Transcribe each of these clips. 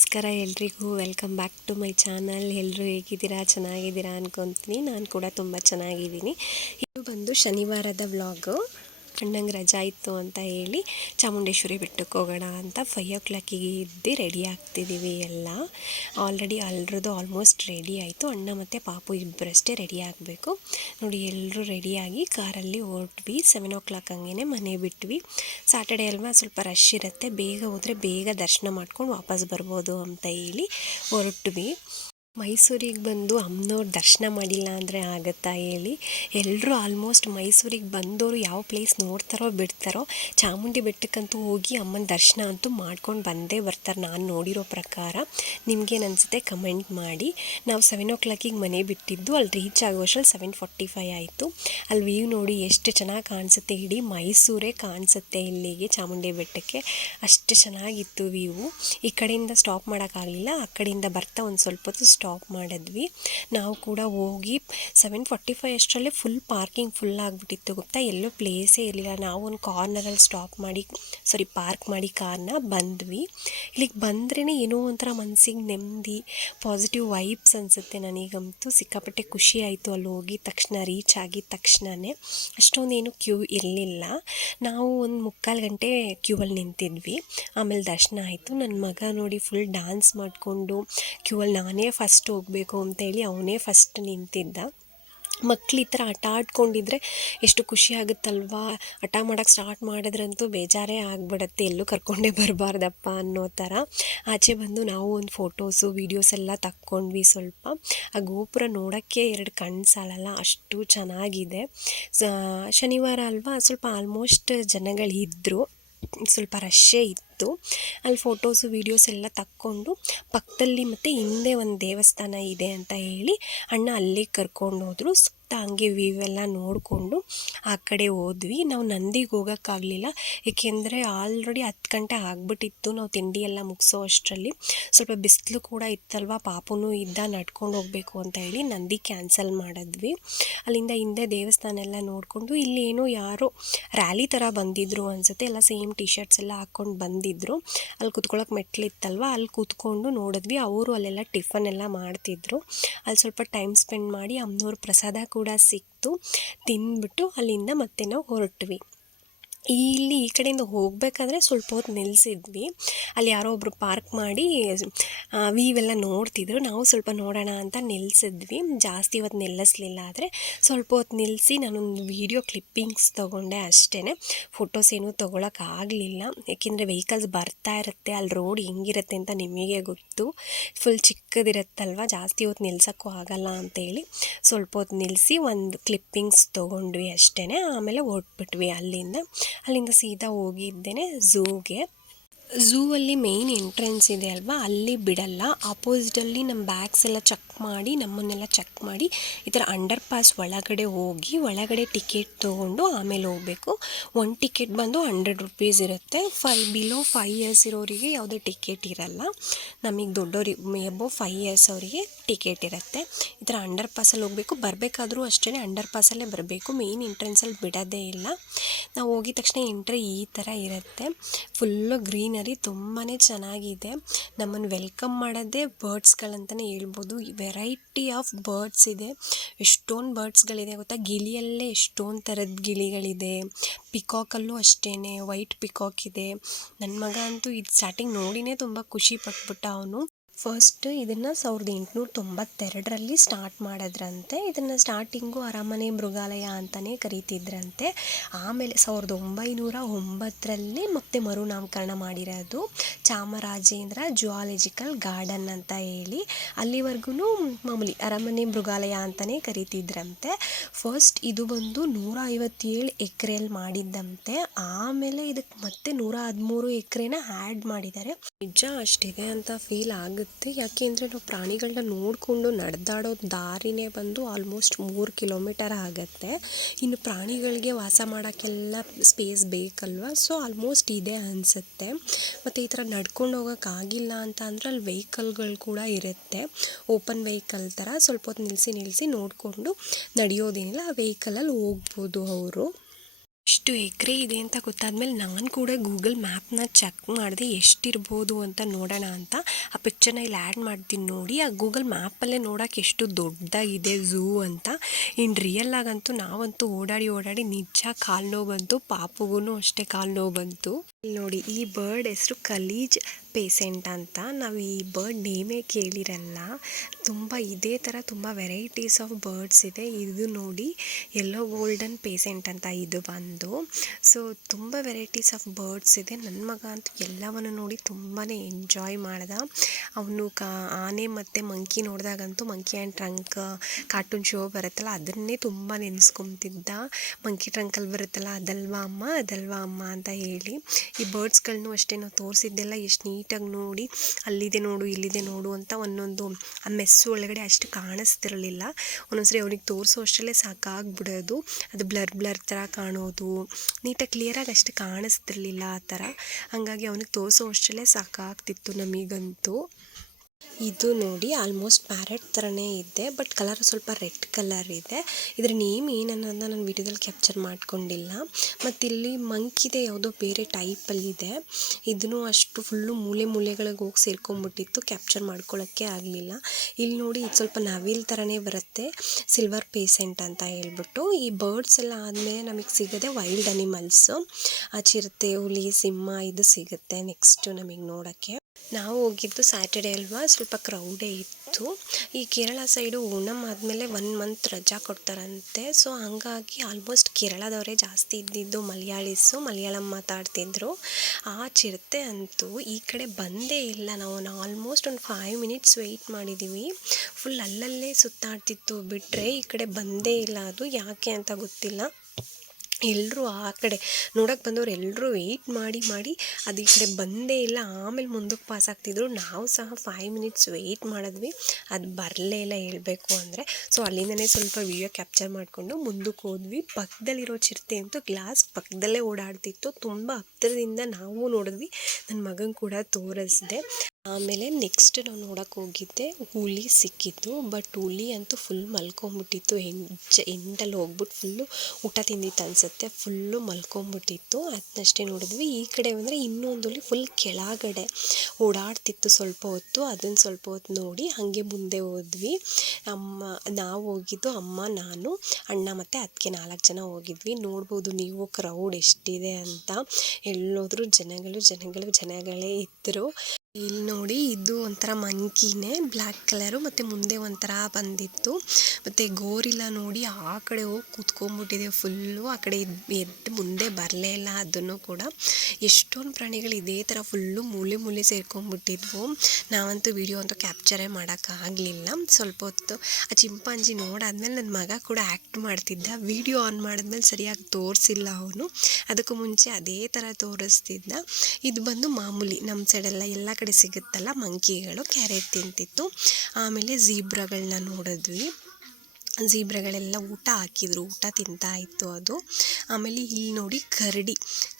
ನಮಸ್ಕಾರ ಎಲ್ರಿಗೂ. Welcome back to my channel. ಎಲ್ಲರೂ ಹೇಗಿದ್ದೀರಾ? ಚೆನ್ನಾಗಿದ್ದೀರಾ ಅನ್ಕೊತೀನಿ. ನಾನು ಕೂಡ ತುಂಬ ಚೆನ್ನಾಗಿದ್ದೀನಿ. ಇದು ಬಂದು ಶನಿವಾರದ ವ್ಲಾಗು. ಅಣ್ಣಂಗೆ ರಜಾ ಇತ್ತು ಅಂತ ಹೇಳಿ ಚಾಮುಂಡೇಶ್ವರಿ ಬೆಟ್ಟಕ್ಕೆ ಹೋಗೋಣ ಅಂತ 5 o'clock ಎದ್ದು ರೆಡಿ ಆಗ್ತಿದ್ದೀವಿ ಎಲ್ಲ. ಆಲ್ರೆಡಿ ಎಲ್ಲರದ್ದು ಆಲ್ಮೋಸ್ಟ್ ರೆಡಿ ಆಯಿತು. ಅಣ್ಣ ಮತ್ತು ಪಾಪು ಇಬ್ಬರಷ್ಟೇ ರೆಡಿ ಆಗಬೇಕು. ನೋಡಿ, ಎಲ್ಲರೂ ರೆಡಿಯಾಗಿ ಕಾರಲ್ಲಿ ಹೊರಟ್ವಿ. 7 o'clock ಹಂಗೆ ಮನೆ ಬಿಟ್ವಿ. ಸಾಟರ್ಡೆ ಅಲ್ವಾ, ಸ್ವಲ್ಪ ರಶ್ ಇರುತ್ತೆ. ಬೇಗ ಹೋದರೆ ಬೇಗ ದರ್ಶನ ಮಾಡ್ಕೊಂಡು ವಾಪಸ್ ಬರ್ಬೋದು ಅಂತ ಹೇಳಿ ಹೊರಟ್ವಿ. ಮೈಸೂರಿಗೆ ಬಂದು ಅಮ್ಮನವ್ರ ದರ್ಶನ ಮಾಡಿಲ್ಲ ಅಂದರೆ ಆಗುತ್ತಾ ಹೇಳಿ? ಎಲ್ಲರೂ ಆಲ್ಮೋಸ್ಟ್ ಮೈಸೂರಿಗೆ ಬಂದವರು ಯಾವ ಪ್ಲೇಸ್ ನೋಡ್ತಾರೋ ಬಿಡ್ತಾರೋ, ಚಾಮುಂಡಿ ಬೆಟ್ಟಕ್ಕಂತೂ ಹೋಗಿ ಅಮ್ಮನ ದರ್ಶನ ಅಂತೂ ಮಾಡ್ಕೊಂಡು ಬಂದೇ ಬರ್ತಾರೆ ನಾನು ನೋಡಿರೋ ಪ್ರಕಾರ. ನಿಮಗೇನು ಅನಿಸುತ್ತೆ ಕಮೆಂಟ್ ಮಾಡಿ. ನಾವು 7 o'clock ಮನೆ ಬಿಟ್ಟಿದ್ದು, ಅಲ್ಲಿ ರೀಚ್ ಆಗೋಷ್ಟರಲ್ಲಿ 7:45 ಆಯಿತು. ಅಲ್ಲಿ ವ್ಯೂ ನೋಡಿ ಎಷ್ಟು ಚೆನ್ನಾಗಿ ಕಾಣಿಸುತ್ತೆ. ಇಡೀ ಮೈಸೂರೇ ಕಾಣಿಸುತ್ತೆ ಇಲ್ಲಿಗೆ, ಚಾಮುಂಡಿ ಬೆಟ್ಟಕ್ಕೆ. ಅಷ್ಟು ಚೆನ್ನಾಗಿತ್ತು ವ್ಯೂ. ಈ ಕಡೆಯಿಂದ ಸ್ಟಾಪ್ ಮಾಡೋಕ್ಕಾಗಲಿಲ್ಲ, ಆ ಕಡೆಯಿಂದ ಬರ್ತಾ ಒಂದು ಸ್ವಲ್ಪ ಹೊತ್ತು ಸ್ಟಾಪ್ ಮಾಡಿದ್ವಿ. ನಾವು ಕೂಡ ಹೋಗಿ 7:45 ಅಷ್ಟರಲ್ಲೇ ಪಾರ್ಕಿಂಗ್ ಫುಲ್ ಆಗಿಬಿಟ್ಟಿತ್ತು ಗೊತ್ತಾ. ಎಲ್ಲೂ ಪ್ಲೇಸೇ ಇರಲಿಲ್ಲ. ನಾವು ಒಂದು ಕಾರ್ನರಲ್ಲಿ ಪಾರ್ಕ್ ಮಾಡಿ ಕಾರ್ನ ಬಂದ್ವಿ. ಇಲ್ಲಿಗೆ ಬಂದ್ರೇ ಏನೋ ಒಂಥರ ಮನಸ್ಸಿಗೆ ನೆಮ್ಮದಿ, ಪಾಸಿಟಿವ್ ವೈಬ್ಸ್ ಅನಿಸುತ್ತೆ. ನನಗಂತೂ ಸಿಕ್ಕಾಪಟ್ಟೆ ಖುಷಿ ಆಯಿತು ಅಲ್ಲಿ ಹೋಗಿದ ತಕ್ಷಣ. ರೀಚ್ ಆಗಿದ ತಕ್ಷಣವೇ ಅಷ್ಟೊಂದೇನು ಕ್ಯೂ ಇರಲಿಲ್ಲ. ನಾವು ಒಂದು 3/4 ಗಂಟೆ ಕ್ಯೂವಲ್ಲಿ ನಿಂತಿದ್ವಿ. ಆಮೇಲೆ ದರ್ಶನ ಆಯಿತು. ನನ್ನ ಮಗ ನೋಡಿ ಫುಲ್ ಡ್ಯಾನ್ಸ್ ಮಾಡಿಕೊಂಡು ಕ್ಯೂವಲ್ಲಿ ನಾನೇ ಫಸ್ಟ್ ಹೋಗಬೇಕು ಅಂತೇಳಿ ಅವನೇ ಫಸ್ಟ್ ನಿಂತಿದ್ದ. ಮಕ್ಳು ಈ ಥರ ಆಟ ಆಡ್ಕೊಂಡಿದ್ರೆ ಎಷ್ಟು ಖುಷಿ ಆಗುತ್ತಲ್ವಾ. ಹಠ ಮಾಡೋಕ್ಕೆ ಸ್ಟಾರ್ಟ್ ಮಾಡಿದ್ರಂತೂ ಬೇಜಾರೇ ಆಗಿಬಿಡತ್ತೆ, ಎಲ್ಲೂ ಕರ್ಕೊಂಡೇ ಬರಬಾರ್ದಪ್ಪ ಅನ್ನೋ ಥರ. ಆಚೆ ಬಂದು ನಾವು ಒಂದು ಫೋಟೋಸು ವೀಡಿಯೋಸ್ ಎಲ್ಲ ತಕ್ಕೊಂಡ್ವಿ. ಸ್ವಲ್ಪ ಆ ಗೋಪುರ ನೋಡೋಕ್ಕೆ 2 ಕಣ್ಣು ಸಾಲಲ್ಲ, ಅಷ್ಟು ಚೆನ್ನಾಗಿದೆ. ಶನಿವಾರ ಅಲ್ವಾ, ಸ್ವಲ್ಪ ಆಲ್ಮೋಸ್ಟ್ ಜನಗಳಿದ್ದರು, ಸ್ವಲ್ಪ ರಶ್ಶೇ ಇತ್ತು. ಅಲ್ಲಿ ಫೋಟೋಸು ವೀಡಿಯೋಸ್ ಎಲ್ಲ ತಕ್ಕೊಂಡು ಪಕ್ಕದಲ್ಲಿ ಮತ್ತು ಹಿಂದೆ ಒಂದು ದೇವಸ್ಥಾನ ಇದೆ ಅಂತ ಹೇಳಿ ಅಣ್ಣ ಅಲ್ಲಿಗೆ ಕರ್ಕೊಂಡು ಹೋದರು. ಸುತ್ತ ಹಂಗೆ ವ್ಯೂ ಎಲ್ಲ ನೋಡಿಕೊಂಡು ಆ ಕಡೆ ಹೋದ್ವಿ. ನಾವು ನಂದಿಗೆ ಹೋಗೋಕ್ಕಾಗಲಿಲ್ಲ, ಏಕೆಂದರೆ ಆಲ್ರೆಡಿ 10 ಗಂಟೆ ಆಗಿಬಿಟ್ಟಿತ್ತು. ನಾವು ತಿಂಡಿ ಎಲ್ಲ ಮುಗಿಸೋ ಅಷ್ಟರಲ್ಲಿ ಸ್ವಲ್ಪ ಬಿಸಿಲು ಕೂಡ ಇತ್ತಲ್ವ, ಪಾಪುನೂ ಇದ್ದ, ನಡ್ಕೊಂಡು ಹೋಗಬೇಕು ಅಂತ ಹೇಳಿ ನಂದಿ ಕ್ಯಾನ್ಸಲ್ ಮಾಡಿದ್ವಿ. ಅಲ್ಲಿಂದ ಹಿಂದೆ ದೇವಸ್ಥಾನ ಎಲ್ಲ ನೋಡಿಕೊಂಡು, ಇಲ್ಲಿ ಏನೋ ಯಾರೋ ರ್ಯಾಲಿ ಥರ ಬಂದಿದ್ದರು ಅನಿಸುತ್ತೆ. ಎಲ್ಲ ಸೇಮ್ ಟಿ ಶರ್ಟ್ಸ್ ಎಲ್ಲ ಹಾಕ್ಕೊಂಡು ಬಂದಿದ್ದರು. ಅಲ್ಲಿ ಕೂತ್ಕೊಳ್ಳೋಕೆ ಮೆಟ್ಲಿತ್ತಲ್ವ, ಅಲ್ಲಿ ಕೂತ್ಕೊಂಡು ನೋಡಿದ್ವಿ. ಅವರು ಅಲ್ಲೆಲ್ಲ ಟಿಫನ್ ಎಲ್ಲ ಮಾಡ್ತಿದ್ರು. ಅಲ್ಲಿ ಸ್ವಲ್ಪ ಟೈಮ್ ಸ್ಪೆಂಡ್ ಮಾಡಿ ಅಮ್ಮನವ್ರ ಪ್ರಸಾದ ಕೂಡ ಸಿಕ್ತು. ತಿಂದ್ಬಿಟ್ಟು ಅಲ್ಲಿಂದ ಮತ್ತೆ ನಾವು ಹೊರಟ್ವಿ. ಈ ಕಡೆಯಿಂದ ಹೋಗಬೇಕಾದ್ರೆ ಸ್ವಲ್ಪ ಹೊತ್ತು ನಿಲ್ಲಿಸಿದ್ವಿ. ಅಲ್ಲಿ ಯಾರೋ ಒಬ್ಬರು ಪಾರ್ಕ್ ಮಾಡಿ ವೀವೆಲ್ಲ ನೋಡ್ತಿದ್ರು. ನಾವು ಸ್ವಲ್ಪ ನೋಡೋಣ ಅಂತ ನಿಲ್ಲಿಸಿದ್ವಿ. ಜಾಸ್ತಿ ಹೊತ್ತು ನಿಲ್ಲಿಸ್ಲಿಲ್ಲ, ಆದರೆ ಸ್ವಲ್ಪ ಹೊತ್ತು ನಿಲ್ಲಿಸಿ ನಾನೊಂದು ವೀಡಿಯೋ ಕ್ಲಿಪ್ಪಿಂಗ್ಸ್ ತೊಗೊಂಡೆ ಅಷ್ಟೇ. ಫೋಟೋಸ್ ಏನೂ ತೊಗೊಳಕ್ಕಾಗಲಿಲ್ಲ, ಏಕೆಂದರೆ ವೆಹಿಕಲ್ಸ್ ಬರ್ತಾ ಇರುತ್ತೆ. ಅಲ್ಲಿ ರೋಡ್ ಹೆಂಗಿರುತ್ತೆ ಅಂತ ನಿಮಗೆ ಗೊತ್ತು, ಫುಲ್ ಚಿಕ್ಕದಿರುತ್ತಲ್ವ, ಜಾಸ್ತಿ ಹೊತ್ತು ನಿಲ್ಸೋಕ್ಕೂ ಆಗಲ್ಲ ಅಂತೇಳಿ ಸ್ವಲ್ಪ ಹೊತ್ತು ನಿಲ್ಲಿಸಿ ಒಂದು ಕ್ಲಿಪ್ಪಿಂಗ್ಸ್ ತೊಗೊಂಡ್ವಿ ಅಷ್ಟೇ. ಆಮೇಲೆ ಹೊರಟ್ಬಿಟ್ವಿ ಅಲ್ಲಿಂದ ಸೀದಾ ಹೋಗಿದ್ದೇನೆ ಝೂಗೆ. ಝೂವಲ್ಲಿ ಮೇಯ್ನ್ ಎಂಟ್ರೆನ್ಸ್ ಇದೆ ಅಲ್ವಾ, ಅಲ್ಲಿ ಬಿಡಲ್ಲ. ಆಪೋಸಿಟಲ್ಲಿ ನಮ್ಮ ಬ್ಯಾಗ್ಸ್ ಎಲ್ಲ ಚೆಕ್ ಮಾಡಿ, ನಮ್ಮನ್ನೆಲ್ಲ ಚೆಕ್ ಮಾಡಿ, ಈ ಥರ ಅಂಡರ್ ಪಾಸ್ ಒಳಗಡೆ ಹೋಗಿ ಒಳಗಡೆ ಟಿಕೆಟ್ ತೊಗೊಂಡು ಆಮೇಲೆ ಹೋಗಬೇಕು. ಒಂದು ಟಿಕೆಟ್ ಬಂದು 100 rupees ಇರುತ್ತೆ. ಬಿಲೋ 5 years ಇರೋರಿಗೆ ಯಾವುದೇ ಟಿಕೆಟ್ ಇರಲ್ಲ. ನಮಗೆ ದೊಡ್ಡವ್ರಿಗೆ ಎಬೋ 5 years ಅವರಿಗೆ ಟಿಕೆಟ್ ಇರುತ್ತೆ. ಈ ಥರ ಅಂಡರ್ ಪಾಸಲ್ಲಿ ಹೋಗಬೇಕು. ಬರಬೇಕಾದ್ರೂ ಅಷ್ಟೇ ಅಂಡರ್ ಪಾಸಲ್ಲೇ ಬರಬೇಕು, ಮೇಯ್ನ್ ಎಂಟ್ರೆನ್ಸಲ್ಲಿ ಬಿಡೋದೇ ಇಲ್ಲ. ನಾವು ಹೋಗಿದ ತಕ್ಷಣ ಎಂಟ್ರಿ ಈ ಥರ ಇರುತ್ತೆ. ಫುಲ್ಲು ಗ್ರೀನರಿ, ತುಂಬಾ ಚೆನ್ನಾಗಿದೆ. ನಮ್ಮನ್ನು ವೆಲ್ಕಮ್ ಮಾಡೋದೇ ಬರ್ಡ್ಸ್ಗಳಂತಲೇ ಹೇಳ್ಬೋದು. ವೆರೈಟಿ ಆಫ್ ಬರ್ಡ್ಸ್ ಇದೆ, ಎಷ್ಟೊಂದು ಬರ್ಡ್ಸ್ಗಳಿದೆ ಗೊತ್ತಾ. ಗಿಳಿಯಲ್ಲೇ ಎಷ್ಟೊಂದು ಥರದ ಗಿಳಿಗಳಿದೆ. ಪಿಕಾಕಲ್ಲೂ ಅಷ್ಟೇ, ವೈಟ್ ಪಿಕಾಕ್ ಇದೆ. ನನ್ನ ಮಗ ಅಂತೂ ಇದು ಸ್ಟಾರ್ಟಿಂಗ್ ನೋಡಿನೇ ತುಂಬ ಖುಷಿ ಪಟ್ಬಿಟ್ಟ ಅವನು. ಫಸ್ಟ್ ಇದನ್ನು 1892ರಲ್ಲಿ ಸ್ಟಾರ್ಟ್ ಮಾಡಿದ್ರಂತೆ. ಇದನ್ನು ಸ್ಟಾರ್ಟಿಂಗು ಅರಮನೆ ಮೃಗಾಲಯ ಅಂತಲೇ ಕರೀತಿದ್ರಂತೆ. ಆಮೇಲೆ 1909ರಲ್ಲಿ ಮತ್ತೆ ಮರುನಾಮಕರಣ ಮಾಡಿರೋದು ಚಾಮರಾಜೇಂದ್ರ ಜುವಾಲಜಿಕಲ್ ಗಾರ್ಡನ್ ಅಂತ ಹೇಳಿ. ಅಲ್ಲಿವರೆಗೂ ಮಾಮೂಲಿ ಅರಮನೆ ಮೃಗಾಲಯ ಅಂತಲೇ ಕರೀತಿದ್ರಂತೆ. ಫಸ್ಟ್ ಇದು ಬಂದು 157 ಎಕರೆಯಲ್ಲಿ ಮಾಡಿದ್ದಂತೆ. ಆಮೇಲೆ ಇದಕ್ಕೆ ಮತ್ತೆ 113 ಎಕರೆನ ಆ್ಯಡ್ ಮಾಡಿದ್ದಾರೆ. ನಿಜ ಅಷ್ಟಿದೆ ಅಂತ ಫೀಲ್ ಆಗುತ್ತೆ. ಯಾಕೆಂದರೆ ನಾವು ಪ್ರಾಣಿಗಳನ್ನ ನೋಡಿಕೊಂಡು ನಡೆದಾಡೋ ದಾರಿನೇ ಬಂದು ಆಲ್ಮೋಸ್ಟ್ 3 kilometer ಆಗುತ್ತೆ. ಇನ್ನು ಪ್ರಾಣಿಗಳಿಗೆ ವಾಸ ಮಾಡೋಕ್ಕೆಲ್ಲ ಸ್ಪೇಸ್ ಬೇಕಲ್ವ, ಸೊ ಆಲ್ಮೋಸ್ಟ್ ಇದೆ ಅನಿಸುತ್ತೆ. ಮತ್ತು ಈ ಥರ ನಡ್ಕೊಂಡು ಹೋಗೋಕ್ಕಾಗಿಲ್ಲ ಅಂತ ಅಂದರೆ ಅಲ್ಲಿ ವೆಹಿಕಲ್ಗಳು ಕೂಡ ಇರುತ್ತೆ, ಓಪನ್ ವೆಹಿಕಲ್ ಥರ. ಸ್ವಲ್ಪ ಹೊತ್ತು ನಿಲ್ಲಿಸಿ ನೋಡಿಕೊಂಡು ನಡೆಯೋದೇನಿಲ್ಲ, ಆ ವೆಹಿಕಲಲ್ಲಿ ಹೋಗ್ಬೋದು ಅವರು. ಎಷ್ಟು ಎಕರೆ ಇದೆ ಅಂತ ಗೊತ್ತಾದ್ಮೇಲೆ ನಾನು ಕೂಡ ಗೂಗಲ್ ಮ್ಯಾಪ್ನ ಚೆಕ್ ಮಾಡಿದೆ ಎಷ್ಟಿರ್ಬೋದು ಅಂತ ನೋಡೋಣ ಅಂತ. ಆ ಪಿಕ್ಚರ್ನ ಇಲ್ಲಿ ಆ್ಯಡ್ ಮಾಡ್ತೀನಿ ನೋಡಿ. ಆ ಗೂಗಲ್ ಮ್ಯಾಪಲ್ಲೇ ನೋಡೋಕೆ ಎಷ್ಟು ದೊಡ್ಡದಾಗಿದೆ ಝೂ ಅಂತ. ಇನ್ನು ರಿಯಲ್ ಆಗಂತೂ ನಾವಂತೂ ಓಡಾಡಿ ನಿಜ ಕಾಲು ನೋವು ಬಂತು, ಪಾಪುಗೂ ಅಷ್ಟೇ ಕಾಲು ನೋವು ಬಂತು. ಇಲ್ಲಿ ನೋಡಿ, ಈ ಬರ್ಡ್ ಹೆಸರು ಕಲೀಜ್ ಪೇಸೆಂಟ್ ಅಂತ. ನಾವು ಈ ಬರ್ಡ್ ನೇಮೇ ಕೇಳಿರಲ್ಲ. ಇದೇ ಥರ ತುಂಬ ವೆರೈಟೀಸ್ ಆಫ್ ಬರ್ಡ್ಸ್ ಇದೆ. ಇದು ನೋಡಿ ಯೆಲ್ಲೋ ಗೋಲ್ಡನ್ ಪೇಸೆಂಟ್ ಅಂತ ಇದು ಬಂದು. ಸೊ ತುಂಬ ವೆರೈಟೀಸ್ ಆಫ್ ಬರ್ಡ್ಸ್ ಇದೆ. ನನ್ನ ಮಗ ಅಂತೂ ಎಲ್ಲವನ್ನು ನೋಡಿ ತುಂಬಾ ಎಂಜಾಯ್ ಮಾಡ್ದ. ಅವನು ಆನೆ ಮತ್ತು ಮಂಕಿ ನೋಡಿದಾಗಂತೂ monkey and trunk cartoon show ಬರುತ್ತಲ್ಲ ಅದನ್ನೇ ತುಂಬ ನೆನೆಸ್ಕೊತಿದ್ದ. ಮಂಕಿ ಟ್ರಂಕಲ್ಲಿ ಬರುತ್ತಲ್ಲ ಅದಲ್ವಾ ಅಮ್ಮ ಅಂತ ಹೇಳಿ. ಈ ಬರ್ಡ್ಸ್ಗಳನ್ನೂ ಅಷ್ಟೇ ನಾವು ತೋರಿಸಿದ್ದೆಲ್ಲ ಎಷ್ಟು ನೀಟಾಗಿ ನೋಡಿ, ಅಲ್ಲಿದೆ ನೋಡು ಇಲ್ಲಿದೆ ನೋಡು ಅಂತ ಒಂದೊಂದು ಆ ಮೆಸ್ಸು ಒಳಗಡೆ ಅಷ್ಟು ಕಾಣಿಸ್ತಿರಲಿಲ್ಲ. ಒಂದೊಂದ್ಸರಿ ಅವ್ನಿಗೆ ತೋರಿಸೋ ಅಷ್ಟರಲ್ಲೇ ಸಾಕಾಗ್ಬಿಡೋದು. ಅದು ಬ್ಲರ್ ಥರ ಕಾಣೋದು, ನೀಟಾಗಿ ಕ್ಲಿಯರಾಗಿ ಅಷ್ಟು ಕಾಣಿಸ್ತಿರ್ಲಿಲ್ಲ ಆ ಥರ. ಹಾಗಾಗಿ ಅವನಿಗೆ ತೋರಿಸೋ ಅಷ್ಟರಲ್ಲೇ ಸಾಕಾಗ್ತಿತ್ತು ನಮಗಂತೂ. ಇದು ನೋಡಿ ಆಲ್ಮೋಸ್ಟ್ ಪ್ಯಾರೆಟ್ ಥರನೇ ಇದೆ, ಬಟ್ ಕಲರ್ ಸ್ವಲ್ಪ ರೆಡ್ ಕಲರ್ ಇದೆ. ಇದರ ನೇಮ್ ಏನನ್ನೋದನ್ನ ನಾನು ವಿಡಿಯೋದಲ್ಲಿ ಕ್ಯಾಪ್ಚರ್ ಮಾಡ್ಕೊಂಡಿಲ್ಲ. ಮತ್ತು ಇಲ್ಲಿ ಮಂಕಿದೆ ಯಾವುದೋ ಬೇರೆ ಟೈಪಲ್ಲಿದೆ. ಇದನ್ನು ಅಷ್ಟು ಫುಲ್ಲು ಮೂಲೆಗಳಿಗೆ ಹೋಗಿ ಸೇರ್ಕೊಂಡ್ಬಿಟ್ಟಿತ್ತು, ಕ್ಯಾಪ್ಚರ್ ಮಾಡ್ಕೊಳ್ಳೋಕ್ಕೆ ಆಗಲಿಲ್ಲ. ಇಲ್ಲಿ ನೋಡಿ ಇದು ಸ್ವಲ್ಪ ನವಿಲ್ ಥರನೇ ಬರುತ್ತೆ, ಸಿಲ್ವರ್ ಪೇಸೆಂಟ್ ಅಂತ ಹೇಳ್ಬಿಟ್ಟು. ಈ ಬರ್ಡ್ಸ್ ಎಲ್ಲ ಆದಮೇಲೆ ನಮಗೆ ಸಿಗೋದೆ ವೈಲ್ಡ್ ಅನಿಮಲ್ಸು. ಚಿರತೆ, ಹುಲಿ, ಸಿಂಹ ಇದು ಸಿಗುತ್ತೆ ನೆಕ್ಸ್ಟು ನಮಗೆ ನೋಡೋಕ್ಕೆ. ನಾವು ಹೋಗಿದ್ದು ಸ್ಯಾಟರ್ಡೇ ಅಲ್ವಾ, ಸ್ವಲ್ಪ ಕ್ರೌಡೇ ಇತ್ತು. ಈ ಕೇರಳ ಸೈಡು ಓಣಂ ಆದಮೇಲೆ 1 ಮಂತ್ ರಜಾ ಕೊಡ್ತಾರಂತೆ. ಸೊ ಹಾಗಾಗಿ ಆಲ್ಮೋಸ್ಟ್ ಕೇರಳದವರೇ ಜಾಸ್ತಿ ಇದ್ದಿದ್ದು, ಮಲಯಾಳಂ ಮಾತಾಡ್ತಿದ್ರು. ಆ ಚಿರತೆ ಅಂತೂ ಈ ಕಡೆ ಬಂದೇ ಇಲ್ಲ. ನಾವು ಆಲ್ಮೋಸ್ಟ್ ಒಂದು 5 ಮಿನಿಟ್ಸ್ ವೆಯ್ಟ್ ಮಾಡಿದ್ದೀವಿ. ಫುಲ್ ಅಲ್ಲಲ್ಲೇ ಸುತ್ತಾಡ್ತಿತ್ತು, ಬಿಟ್ಟರೆ ಈ ಕಡೆ ಬಂದೇ ಇಲ್ಲ. ಅದು ಯಾಕೆ ಅಂತ ಗೊತ್ತಿಲ್ಲ. ಎಲ್ಲರೂ ಆ ಕಡೆ ನೋಡೋಕ್ಕೆ ಬಂದವರು ಎಲ್ಲರೂ ವೆಯ್ಟ್ ಮಾಡಿ ಅದು ಈ ಕಡೆ ಬಂದೇ ಇಲ್ಲ. ಆಮೇಲೆ ಮುಂದಕ್ಕೆ ಪಾಸ್ ಆಗ್ತಿದ್ರು. ನಾವು ಸಹ 5 ಮಿನಿಟ್ಸ್ ವೆಯ್ಟ್ ಮಾಡಿದ್ವಿ, ಅದು ಬರಲೇ ಇಲ್ಲ ಹೇಳಬೇಕು ಅಂದರೆ. ಸೊ ಅಲ್ಲಿಂದನೇ ಸ್ವಲ್ಪ ವಿಡಿಯೋ ಕ್ಯಾಪ್ಚರ್ ಮಾಡಿಕೊಂಡು ಮುಂದಕ್ಕೆ ಹೋದ್ವಿ. ಪಕ್ಕದಲ್ಲಿರೋ ಚಿರತೆ ಅಂತೂ ಗ್ಲಾಸ್ ಪಕ್ಕದಲ್ಲೇ ಓಡಾಡ್ತಿತ್ತು. ತುಂಬ ಹತ್ತಿರದಿಂದ ನಾವು ನೋಡಿದ್ವಿ, ನನ್ನ ಮಗನ ಕೂಡ ತೋರಿಸ್ದೆ. ಆಮೇಲೆ ನೆಕ್ಸ್ಟ್ ನಾವು ನೋಡೋಕೆ ಹೋಗಿದ್ದೆ, ಹುಲಿ ಸಿಕ್ಕಿತ್ತು. ಬಟ್ ಹುಲಿ ಅಂತೂ ಫುಲ್ ಮಲ್ಕೊಂಬಿಟ್ಟಿತ್ತು. ಎಂಟಲ್ಲಿ ಹೋಗ್ಬಿಟ್ಟು ಫುಲ್ಲು ಊಟ ತಿಂದಿತ್ತು ಅನಿಸುತ್ತೆ, ಫುಲ್ಲು ಮಲ್ಕೊಂಬಿಟ್ಟಿತ್ತು. ಅದನ್ನಷ್ಟೇ ನೋಡಿದ್ವಿ. ಈ ಕಡೆ ಬಂದರೆ ಇನ್ನೊಂದು ಹುಲಿ ಫುಲ್ ಕೆಳಗಡೆ ಓಡಾಡ್ತಿತ್ತು ಸ್ವಲ್ಪ ಹೊತ್ತು. ಅದನ್ನು ಸ್ವಲ್ಪ ಹೊತ್ತು ನೋಡಿ ಹಾಗೆ ಮುಂದೆ ಹೋದ್ವಿ. ನಾವು ಹೋಗಿದ್ದು ಅಮ್ಮ, ನಾನು, ಅಣ್ಣ ಮತ್ತು ಅದಕ್ಕೆ 4 ಜನ ಹೋಗಿದ್ವಿ. ನೋಡ್ಬೋದು ನೀವು ಕ್ರೌಡ್ ಎಷ್ಟಿದೆ ಅಂತ. ಎಲ್ಲೋದ್ರೂ ಜನಗಳೇ ಇದ್ದರು. ಇಲ್ಲಿ ನೋಡಿ, ಇದು ಒಂಥರ ಮಂಕಿನೇ, ಬ್ಲ್ಯಾಕ್ ಕಲರು, ಮತ್ತು ಮುಂದೆ ಒಂಥರ ಬಂದಿತ್ತು. ಮತ್ತು ಗೋರಿಲ್ಲ ನೋಡಿ ಆ ಕಡೆ ಹೋಗಿ ಕೂತ್ಕೊಂಡ್ಬಿಟ್ಟಿದೆ ಫುಲ್ಲು. ಆ ಕಡೆ ಎದ್ದು ಮುಂದೆ ಬರಲೇ ಇಲ್ಲ. ಅದನ್ನು ಕೂಡ ಎಷ್ಟೊಂದು ಪ್ರಾಣಿಗಳು ಇದೇ ಥರ ಫುಲ್ಲು ಮೂಲೆ ಸೇರ್ಕೊಂಡ್ಬಿಟ್ಟಿದ್ವು. ನಾವಂತೂ ವಿಡಿಯೋ ಅಂತೂ ಕ್ಯಾಪ್ಚರೇ ಮಾಡೋಕ್ಕಾಗಲಿಲ್ಲ. ಸ್ವಲ್ಪ ಹೊತ್ತು ಆ ಚಿಂಪಾಂಜಿ ನೋಡಾದ್ಮೇಲೆ ನನ್ನ ಮಗ ಕೂಡ ಆ್ಯಕ್ಟ್ ಮಾಡ್ತಿದ್ದ. ವಿಡಿಯೋ ಆನ್ ಮಾಡಿದ್ಮೇಲೆ ಸರಿಯಾಗಿ ತೋರಿಸಿಲ್ಲ ಅವನು, ಅದಕ್ಕೂ ಮುಂಚೆ ಅದೇ ಥರ ತೋರಿಸ್ತಿದ್ದ. ಇದು ಬಂದು ಮಾಮೂಲಿ ನಮ್ಮ ಸೈಡೆಲ್ಲ ಎಲ್ಲ ಕಡೆ ಸಿಗುತ್ತಲ್ಲ ಮಂಕಿಗಳು, ಕ್ಯಾರೆಟ್ ತಿಂತಿತ್ತು. ಆಮೇಲೆ ಝೀಬ್ರಾಗಳನ್ನ ನೋಡಿದ್ವಿ. ಝೀಬ್ರಾಗಳೆಲ್ಲ ಊಟ ಹಾಕಿದ್ರು, ಊಟ ತಿಂತಾ ಇತ್ತು ಅದು. ಆಮೇಲೆ ಇಲ್ಲಿ ನೋಡಿ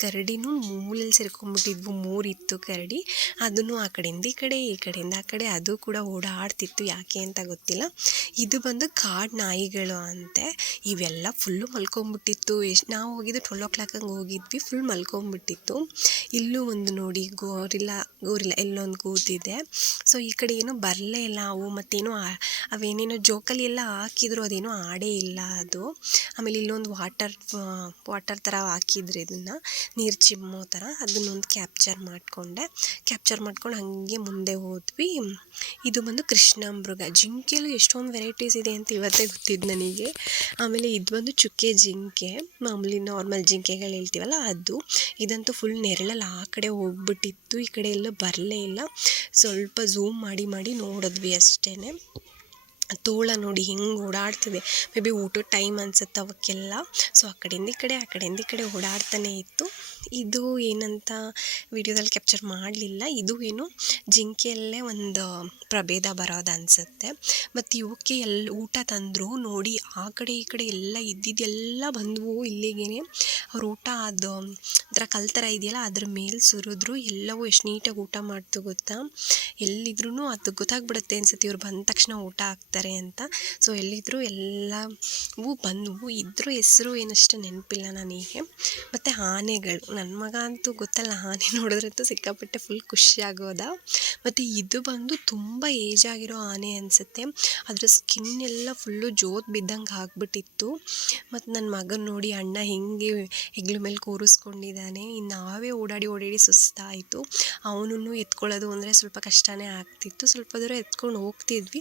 ಕರಡಿನೂ ಮೂಲೆಯಲ್ಲಿ ಸೇರ್ಕೊಂಡ್ಬಿಟ್ಟಿದ್ವು. 3 ಇತ್ತು ಕರಡಿ. ಅದನ್ನು ಆ ಕಡೆಯಿಂದ ಈ ಕಡೆಯಿಂದ ಆ ಕಡೆ ಅದು ಕೂಡ ಓಡಾಡ್ತಿತ್ತು, ಯಾಕೆ ಅಂತ ಗೊತ್ತಿಲ್ಲ. ಇದು ಬಂದು ಕಾಡು ನಾಯಿಗಳು ಅಂತೆ. ಇವೆಲ್ಲ ಫುಲ್ಲು ಮಲ್ಕೊಂಡ್ಬಿಟ್ಟಿತ್ತು. ನಾವು ಹೋಗಿದ್ದು 12 o'clock ಹಂಗೆ ಹೋಗಿದ್ವಿ, ಫುಲ್ ಮಲ್ಕೊಂಡ್ಬಿಟ್ಟಿತ್ತು. ಇಲ್ಲೂ ಒಂದು ನೋಡಿ ಗೋರಿಲ್ಲ ಎಲ್ಲೊಂದು ಕೂತಿದೆ. ಸೊ ಈ ಕಡೆ ಏನೋ ಬರಲೇ ಇಲ್ಲ ಅವು. ಮತ್ತೇನೋ ಅವೇನೇನೋ ಜೋಕಲ್ಲಿ ಎಲ್ಲ ಹಾಕಿದ್ರು, ಅದೇನೋ ಆಡೇ ಇಲ್ಲ ಅದು. ಆಮೇಲೆ ಇಲ್ಲೊಂದು ವಾಟರ್ ಥರ ಹಾಕಿದ್ರು, ಇದನ್ನು ನೀರು ಚಿಮ್ಮೋ ಥರ. ಅದನ್ನೊಂದು ಕ್ಯಾಪ್ಚರ್ ಮಾಡ್ಕೊಂಡು ಹಾಗೆ ಮುಂದೆ ಹೋದ್ವಿ. ಇದು ಬಂದು ಕೃಷ್ಣಮೃಗ. ಜಿಂಕೆಯಲ್ಲೂ ಎಷ್ಟೊಂದು ವೆರೈಟೀಸ್ ಇದೆ ಅಂತ ಇವತ್ತೇ ಗೊತ್ತಿದ್ದು ನನಗೆ. ಆಮೇಲೆ ಇದು ಬಂದು ಚುಕ್ಕೆ ಜಿಂಕೆ, ಮಾಮೂಲಿ ನಾರ್ಮಲ್ ಜಿಂಕೆಗಳು ಹೇಳ್ತೀವಲ್ಲ ಅದು. ಇದಂತೂ ಫುಲ್ ನೆರಳಲ್ಲಿ ಆ ಕಡೆ ಹೋಗ್ಬಿಟ್ಟಿತ್ತು, ಈ ಕಡೆ ಎಲ್ಲೂ ಬರಲೇ ಇಲ್ಲ. ಸ್ವಲ್ಪ ಝೂಮ್ ಮಾಡಿ ನೋಡಿದ್ವಿ ಅಷ್ಟೇ. ತೋಳ ನೋಡಿ ಹೆಂಗೆ ಓಡಾಡ್ತಿದೆ. ಮೇ ಬಿ ಊಟದ ಟೈಮ್ ಅನ್ಸುತ್ತೆ ಅವಕ್ಕೆಲ್ಲ. ಸೊ ಆ ಕಡೆಯಿಂದ ಈ ಕಡೆ ಓಡಾಡ್ತಾನೆ ಇತ್ತು. ಇದು ಏನಂತ ವಿಡಿಯೋದಲ್ಲಿ ಕ್ಯಾಪ್ಚರ್ ಮಾಡಲಿಲ್ಲ. ಇದು ಏನು ಜಿಂಕೆಯಲ್ಲೇ ಒಂದು ಪ್ರಭೇದ ಬರೋದು ಅನಿಸುತ್ತೆ. ಮತ್ತು ಇವಕ್ಕೆ ಊಟ ತಂದರು ನೋಡಿ, ಆ ಕಡೆ ಈ ಕಡೆ ಎಲ್ಲ ಇದ್ದಿದ್ದೆಲ್ಲ ಬಂದವು ಇಲ್ಲಿಗೇ. ಅವ್ರ ಊಟ ಅದು ಒಂಥರ ಕಲ್ ಥರ ಇದೆಯಲ್ಲ ಅದ್ರ ಮೇಲೆ ಸುರಿದ್ರು. ಎಲ್ಲವೂ ಎಷ್ಟು ನೀಟಾಗಿ ಊಟ ಮಾಡ್ತು ಗೊತ್ತಾ. ಎಲ್ಲಿದ್ರೂ ಅದು ಗೊತ್ತಾಗ್ಬಿಡುತ್ತೆ ಅನ್ಸುತ್ತೆ, ಇವ್ರು ಬಂದ ತಕ್ಷಣ ಊಟ ಹಾಕ್ತಾರೆ ಮಾಡ್ತಾರೆ ಅಂತ. ಸೊ ಎಲ್ಲಿದ್ರು ಎಲ್ಲವೂ ಬಂದವು, ಇದ್ರೂ ಹೆಸರು ಏನಷ್ಟು ನೆನಪಿಲ್ಲ ನನಗೆ. ಮತ್ತು ಆನೆಗಳು, ನನ್ನ ಮಗ ಅಂತೂ ಗೊತ್ತಲ್ಲ, ಆನೆ ನೋಡಿದ್ರಂತೂ ಸಿಕ್ಕಾಪಟ್ಟೆ ಫುಲ್ ಖುಷಿಯಾಗೋದ. ಮತ್ತು ಇದು ಬಂದು ತುಂಬ ಏಜ್ ಆಗಿರೋ ಆನೆ ಅನಿಸುತ್ತೆ. ಅದ್ರ ಸ್ಕಿನ್ ಎಲ್ಲ ಫುಲ್ಲು ಜೋತ್ ಬಿದ್ದಂಗೆ ಆಗ್ಬಿಟ್ಟಿತ್ತು. ಮತ್ತು ನನ್ನ ಮಗನ ನೋಡಿ ಅಣ್ಣ ಹಿಂಗೆ ಹೆಗ್ಲ ಮೇಲೆ ಕೂರಿಸ್ಕೊಂಡಿದ್ದಾನೆ. ಇನ್ನು ನಾವೇ ಓಡಾಡಿ ಸುಸ್ತಾಯಿತು. ಅವನನ್ನು ಎತ್ಕೊಳ್ಳೋದು ಅಂದರೆ ಸ್ವಲ್ಪ ಕಷ್ಟನೇ ಆಗ್ತಿತ್ತು. ಸ್ವಲ್ಪ ದೂರ ಎತ್ಕೊಂಡು ಹೋಗ್ತಿದ್ವಿ.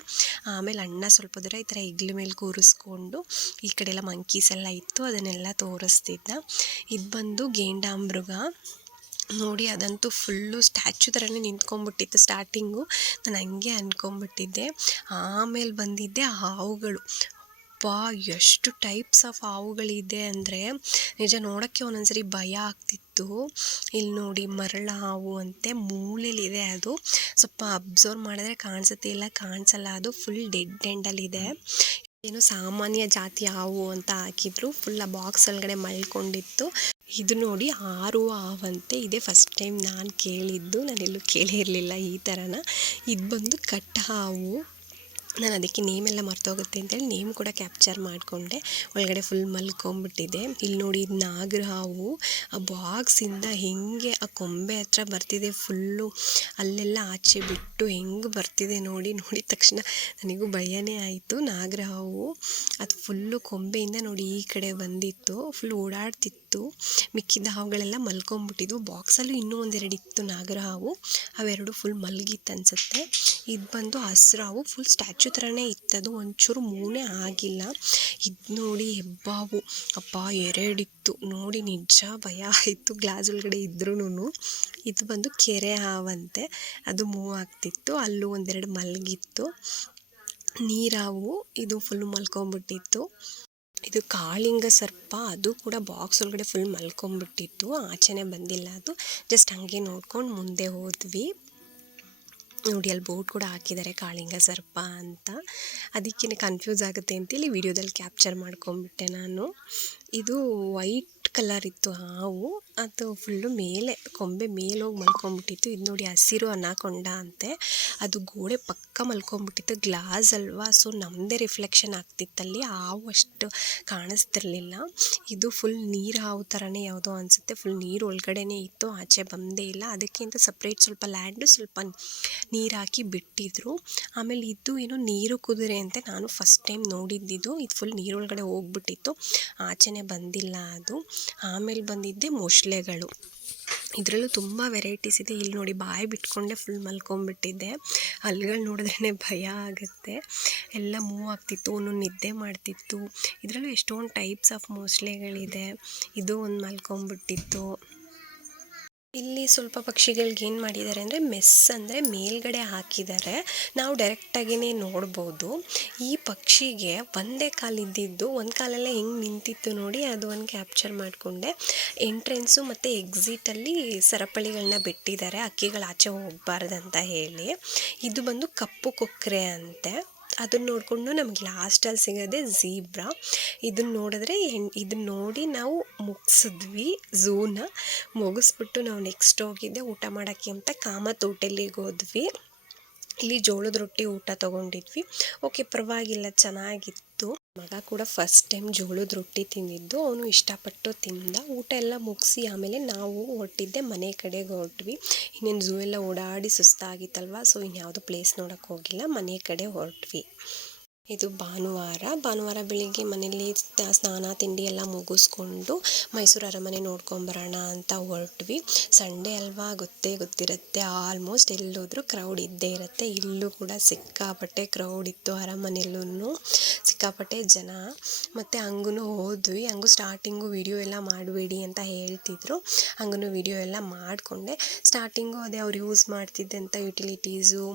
ಆಮೇಲೆ ಅಣ್ಣ ಸ್ವಲ್ಪ ದೂರ ಈ ಥರ ಹೆಗ್ಲ ಮೇಲೆ ಕೂರಿಸ್ಕೊಂಡು, ಈ ಕಡೆ ಎಲ್ಲ ಮಂಕೀಸ್ ಎಲ್ಲ ಇತ್ತು, ಅದನ್ನೆಲ್ಲ ತೋರಿಸ್ತಿದ್ದ. ಇದು ಬಂದು ಗೇಂಡಾಮೃಗ ನೋಡಿ, ಅದಂತೂ ಫುಲ್ಲು ಸ್ಟ್ಯಾಚ್ಯೂ ಥರನೇ ನಿಂತ್ಕೊಂಡ್ಬಿಟ್ಟಿತ್ತು. ಸ್ಟಾರ್ಟಿಂಗು ನಾನು ಹಂಗೆ ಅಂದ್ಕೊಂಬಿಟ್ಟಿದ್ದೆ. ಆಮೇಲೆ ಬಂದಿದ್ದೆ ಹಾವುಗಳು. ಎಷ್ಟು ಟೈಪ್ಸ್ ಆಫ್ ಹಾವುಗಳಿದೆ ಅಂದರೆ ನಿಜ ನೋಡೋಕ್ಕೆ ಒಂದೊಂದ್ಸರಿ ಭಯ ಆಗ್ತಿತ್ತು. ಇಲ್ಲಿ ನೋಡಿ ಮರಳ ಹಾವು ಅಂತೆ, ಮೂಲೆಯಲ್ಲಿದೆ ಅದು. ಸ್ವಲ್ಪ ಅಬ್ಸರ್ವ್ ಮಾಡಿದ್ರೆ ಕಾಣಿಸುತ್ತೆ, ಇಲ್ಲ ಕಾಣಿಸಲ್ಲ, ಅದು ಫುಲ್ ಡೆಡ್ ಎಂಡಲ್ಲಿದೆ. ಏನೋ ಸಾಮಾನ್ಯ ಜಾತಿ ಹಾವು ಅಂತ ಹಾಕಿದ್ರು. ಫುಲ್ ಆ ಬಾಕ್ಸ್ ಒಳಗಡೆ ಮಲ್ಕೊಂಡಿತ್ತು. ಇದು ನೋಡಿ ಹಾರುವ ಹಾವಂತೆ. ಇದೇ ಫಸ್ಟ್ ಟೈಮ್ ನಾನು ಕೇಳಿದ್ದು, ನಾನೆಲ್ಲೂ ಕೇಳೇ ಇರಲಿಲ್ಲ ಈ ಥರನ. ಇದು ಬಂದು ಕಟ್ಟ ಹಾವು. ನಾನು ಅದಕ್ಕೆ ನೇಮೆಲ್ಲ ಮರ್ತೋಗುತ್ತೆ ಅಂತೇಳಿ ನೇಮ್ ಕೂಡ ಕ್ಯಾಪ್ಚರ್ ಮಾಡಿಕೊಂಡೆ. ಒಳಗಡೆ ಫುಲ್ ಮಲ್ಕೊಂಬಿಟ್ಟಿದೆ. ಇಲ್ಲಿ ನೋಡಿ, ಇದು ನಾಗರ ಹಾವು. ಆ ಬಾಕ್ಸಿಂದ ಹೆಂಗೆ ಆ ಕೊಂಬೆ ಹತ್ರ ಬರ್ತಿದೆ, ಫುಲ್ಲು ಅಲ್ಲೆಲ್ಲ ಆಚೆ ಬಿಟ್ಟು ಹೆಂಗೆ ಬರ್ತಿದೆ ನೋಡಿದ ತಕ್ಷಣ ನನಗೂ ಭಯನೇ ಆಯಿತು. ನಾಗರ ಹಾವು ಅದು ಫುಲ್ಲು ಕೊಂಬೆಯಿಂದ ನೋಡಿ ಈ ಕಡೆ ಬಂದಿತ್ತು, ಫುಲ್ ಓಡಾಡ್ತಿತ್ತು. ಮಿಕ್ಕಿದ ಹಾವುಗಳೆಲ್ಲ ಮಲ್ಕೊಂಬಿಟ್ಟಿದ್ವು. ಬಾಕ್ಸಲ್ಲೂ ಇನ್ನೂ ಒಂದೆರಡು ಇತ್ತು ನಾಗರ ಹಾವು, ಅವೆರಡು ಫುಲ್ ಮಲಗಿತ್ತು ಅನಿಸುತ್ತೆ. ಇದು ಬಂದು ಹಸ್ರು ಹಾವು, ಫುಲ್ ಸ್ಟ್ಯಾಚ್ಯೂ ಥರನೇ ಇತ್ತದು, ಒಂಚೂರು ಮೂನೇ ಆಗಿಲ್ಲ. ಇದು ನೋಡಿ ಹೆಬ್ಬಾವು, ಅಪ್ಪ ಎರಡಿತ್ತು ನೋಡಿ, ನಿಜ ಭಯ ಆಯಿತು ಗ್ಲಾಸ್ ಒಳಗಡೆ ಇದ್ರೂ. ಇದು ಬಂದು ಕೆರೆ ಹಾವಂತೆ, ಅದು ಮೂವ್ ಆಗ್ತಿತ್ತು, ಅಲ್ಲೂ ಒಂದೆರಡು ಮಲಗಿತ್ತು. ನೀರಾವು, ಇದು ಫುಲ್ ಮಲ್ಕೊಂಬಿಟ್ಟಿತ್ತು. ಇದು ಕಾಳಿಂಗ ಸರ್ಪ, ಅದು ಕೂಡ ಬಾಕ್ಸ್ ಒಳಗಡೆ ಫುಲ್ ಮಲ್ಕೊಂಬಿಟ್ಟಿತ್ತು, ಆಚೆನೇ ಬಂದಿಲ್ಲ ಅದು. ಜಸ್ಟ್ ಹಂಗೆ ನೋಡ್ಕೊಂಡು ಮುಂದೆ ಹೋದ್ವಿ. ನೋಡಿ ಅಲ್ಲಿ ಬೋರ್ಡ್ ಕೂಡ ಹಾಕಿದ್ದಾರೆ ಕಾಳಿಂಗ ಸರ್ಪ ಅಂತ. ಅದಕ್ಕೇ ಕನ್ಫ್ಯೂಸ್ ಆಗುತ್ತೆ ಅಂತೇಳಿ ವಿಡಿಯೋದಲ್ಲಿ ಕ್ಯಾಪ್ಚರ್ ಮಾಡ್ಕೊಂಬಿಟ್ಟೆ ನಾನು. ಇದು ವೈಟ್ ಕಲರ್ ಇತ್ತು ಹಾವು, ಅದು ಫುಲ್ಲು ಮೇಲೆ ಕೊಂಬೆ ಮೇಲೆ ಹೋಗಿ ಮಲ್ಕೊಂಬಿಟ್ಟಿತ್ತು. ಇದು ನೋಡಿ ಹಸಿರು ಅನಾಕೊಂಡ ಅಂತೆ, ಅದು ಗೋಡೆ ಪಕ್ಕ ಮಲ್ಕೊಂಬಿಟ್ಟಿತ್ತು. ಗ್ಲಾಸ್ ಅಲ್ವಾ, ಸೊ ನಮ್ಮದೇ ರಿಫ್ಲೆಕ್ಷನ್ ಆಗ್ತಿತ್ತಲ್ಲಿ, ಹಾವು ಅಷ್ಟು ಕಾಣಿಸ್ತಿರ್ಲಿಲ್ಲ. ಇದು ಫುಲ್ ನೀರು ಹಾವು ಥರನೇ ಯಾವುದೋ ಅನಿಸುತ್ತೆ, ಫುಲ್ ನೀರು ಒಳಗಡೆನೇ ಇತ್ತು, ಆಚೆ ಬಂದೇ ಇಲ್ಲ. ಅದಕ್ಕಿಂತ ಸಪ್ರೇಟ್ ಸ್ವಲ್ಪ ಲ್ಯಾಂಡು, ಸ್ವಲ್ಪ ನೀರು ಹಾಕಿ ಬಿಟ್ಟಿದ್ರು. ಆಮೇಲೆ ಇದು ಏನೋ ನೀರು ಕುದುರೆ ಅಂತೆ, ನಾನು ಫಸ್ಟ್ ಟೈಮ್ ನೋಡಿದ್ದಿದ್ದು. ಇದು ಫುಲ್ ನೀರೊಳಗಡೆ ಹೋಗ್ಬಿಟ್ಟಿತ್ತು, ಆಚೆನೇ ಬಂದಿಲ್ಲ ಅದು. ಆಮೇಲೆ ಬಂದಿದ್ದೆ ಮೊಸಳೆಗಳು. ಇದರಲ್ಲೂ ತುಂಬ ವೆರೈಟೀಸ್ ಇದೆ. ಇಲ್ಲಿ ನೋಡಿ ಬಾಯಿ ಬಿಟ್ಕೊಂಡೆ ಫುಲ್ ಮಲ್ಕೊಂಡ್ಬಿಟ್ಟಿದ್ದೆ. ಹಲ್ಗಳು ನೋಡಿದ್ರೇ ಭಯ ಆಗುತ್ತೆ. ಎಲ್ಲ ಮೂವ್ ಆಗ್ತಿತ್ತು, ಒಂದೊಂದು ನಿದ್ದೆ ಮಾಡ್ತಿತ್ತು. ಇದರಲ್ಲೂ ಎಷ್ಟೊಂದು ಟೈಪ್ಸ್ ಆಫ್ ಮೊಸಳೆಗಳಿದೆ. ಇದು ಒಂದು ಮಲ್ಕೊಂಡ್ಬಿಟ್ಟಿತ್ತು. ಇಲ್ಲಿ ಸ್ವಲ್ಪ ಪಕ್ಷಿಗಳಿಗೆ ಏನು ಮಾಡಿದ್ದಾರೆ ಅಂದರೆ ಮೆಸ್ ಅಂದರೆ ಮೇಲ್ಗಡೆ ಹಾಕಿದ್ದಾರೆ, ನಾವು ಡೈರೆಕ್ಟಾಗಿಯೇ ನೋಡ್ಬೋದು. ಈ ಪಕ್ಷಿಗೆ ಒಂದೇ ಕಾಲು ಇದ್ದಿದ್ದು, ಒಂದು ಕಾಲಲ್ಲೇ ಹೆಂಗೆ ನಿಂತಿತ್ತು ನೋಡಿ, ಅದು ಒಂದು ಕ್ಯಾಪ್ಚರ್ ಮಾಡಿಕೊಂಡೆ. ಎಂಟ್ರೆನ್ಸು ಮತ್ತು ಎಕ್ಸಿಟಲ್ಲಿ ಸರಪಳಿಗಳನ್ನ ಬಿಟ್ಟಿದ್ದಾರೆ, ಹಕ್ಕಿಗಳು ಆಚೆ ಹೋಗಬಾರ್ದಂತ ಹೇಳಿ. ಇದು ಬಂದು ಕಪ್ಪು ಕೊಕ್ಕರೆ ಅಂತೆ. ಅದನ್ನು ನೋಡಿಕೊಂಡು ನಮಗೆ ಲಾಸ್ಟಲ್ಲಿ ಸಿಗೋದೆ ಝೀಬ್ರಾ. ಇದನ್ನು ನೋಡಿದ್ರೆ ಇದನ್ನು ನೋಡಿ ನಾವು ಮುಗಿಸಿದ್ವಿ ಝೂನ. ಮುಗಿಸ್ಬಿಟ್ಟು ನಾವು ನೆಕ್ಸ್ಟ್ ಹೋಗಿದ್ದೆ ಊಟ ಮಾಡೋಕ್ಕೆ ಅಂತ ಕಾಮತ್ ಹೋಟೆಲಿಗೆ ಹೋದ್ವಿ. ಇಲ್ಲಿ ಜೋಳದ ರೊಟ್ಟಿ ಊಟ ತೊಗೊಂಡಿದ್ವಿ. ಓಕೆ, ಪರವಾಗಿಲ್ಲ, ಚೆನ್ನಾಗಿತ್ತು. ಮಗ ಕೂಡ ಫಸ್ಟ್ ಟೈಮ್ ಜೋಳದ ರೊಟ್ಟಿ ತಿಂದಿದ್ದು, ಅವನು ಇಷ್ಟಪಟ್ಟು ತಿಂದ. ಊಟ ಎಲ್ಲ ಮುಗಿಸಿ ಆಮೇಲೆ ನಾವು ಹೊರಟಿದ್ದೆ ಮನೆ ಕಡೆಗೆ ಹೊರಟ್ವಿ. ಇನ್ನೇನು ಝೂ ಎಲ್ಲ ಓಡಾಡಿ ಸುಸ್ತಾಗಿತ್ತಲ್ವ, ಸೊ ಇನ್ಯಾವುದೋ ಪ್ಲೇಸ್ ನೋಡೋಕ್ಕೆ ಹೋಗಿಲ್ಲ, ಮನೆ ಕಡೆ ಹೊರಟ್ವಿ. ಇದು ಭಾನುವಾರ ಬೆಳಿಗ್ಗೆ ಮನೇಲಿ ಸ್ನಾನ ತಿಂಡಿ ಎಲ್ಲ ಮುಗಿಸ್ಕೊಂಡು ಮೈಸೂರು ಅರಮನೆ ನೋಡ್ಕೊಂಬರೋಣ ಅಂತ ಹೊರಟ್ವಿ. ಸಂಡೇ ಅಲ್ವಾ, ಗೊತ್ತಿರುತ್ತೆ, ಆಲ್ಮೋಸ್ಟ್ ಎಲ್ಲೋದ್ರೂ ಕ್ರೌಡ್ ಇದ್ದೇ ಇರುತ್ತೆ. ಇಲ್ಲೂ ಕೂಡ ಸಿಕ್ಕಾಪಟ್ಟೆ ಕ್ರೌಡ್ ಇತ್ತು, ಅರಮನೆಯಲ್ಲೂ ಸಿಕ್ಕಾಪಟ್ಟೆ ಜನ. ಮತ್ತು ಹಂಗೂ ಹೋದ್ವಿ. ಹಂಗೂ ಸ್ಟಾರ್ಟಿಂಗು ವಿಡಿಯೋ ಎಲ್ಲ ಮಾಡಬೇಡಿ ಅಂತ ಹೇಳ್ತಿದ್ರು, ಹಂಗೂ ವಿಡಿಯೋ ಎಲ್ಲ ಮಾಡಿಕೊಂಡೆ. ಸ್ಟಾರ್ಟಿಂಗು ಅದೇ ಅವ್ರು ಯೂಸ್ ಮಾಡ್ತಿದ್ದಂಥ ಯುಟಿಲಿಟೀಸು,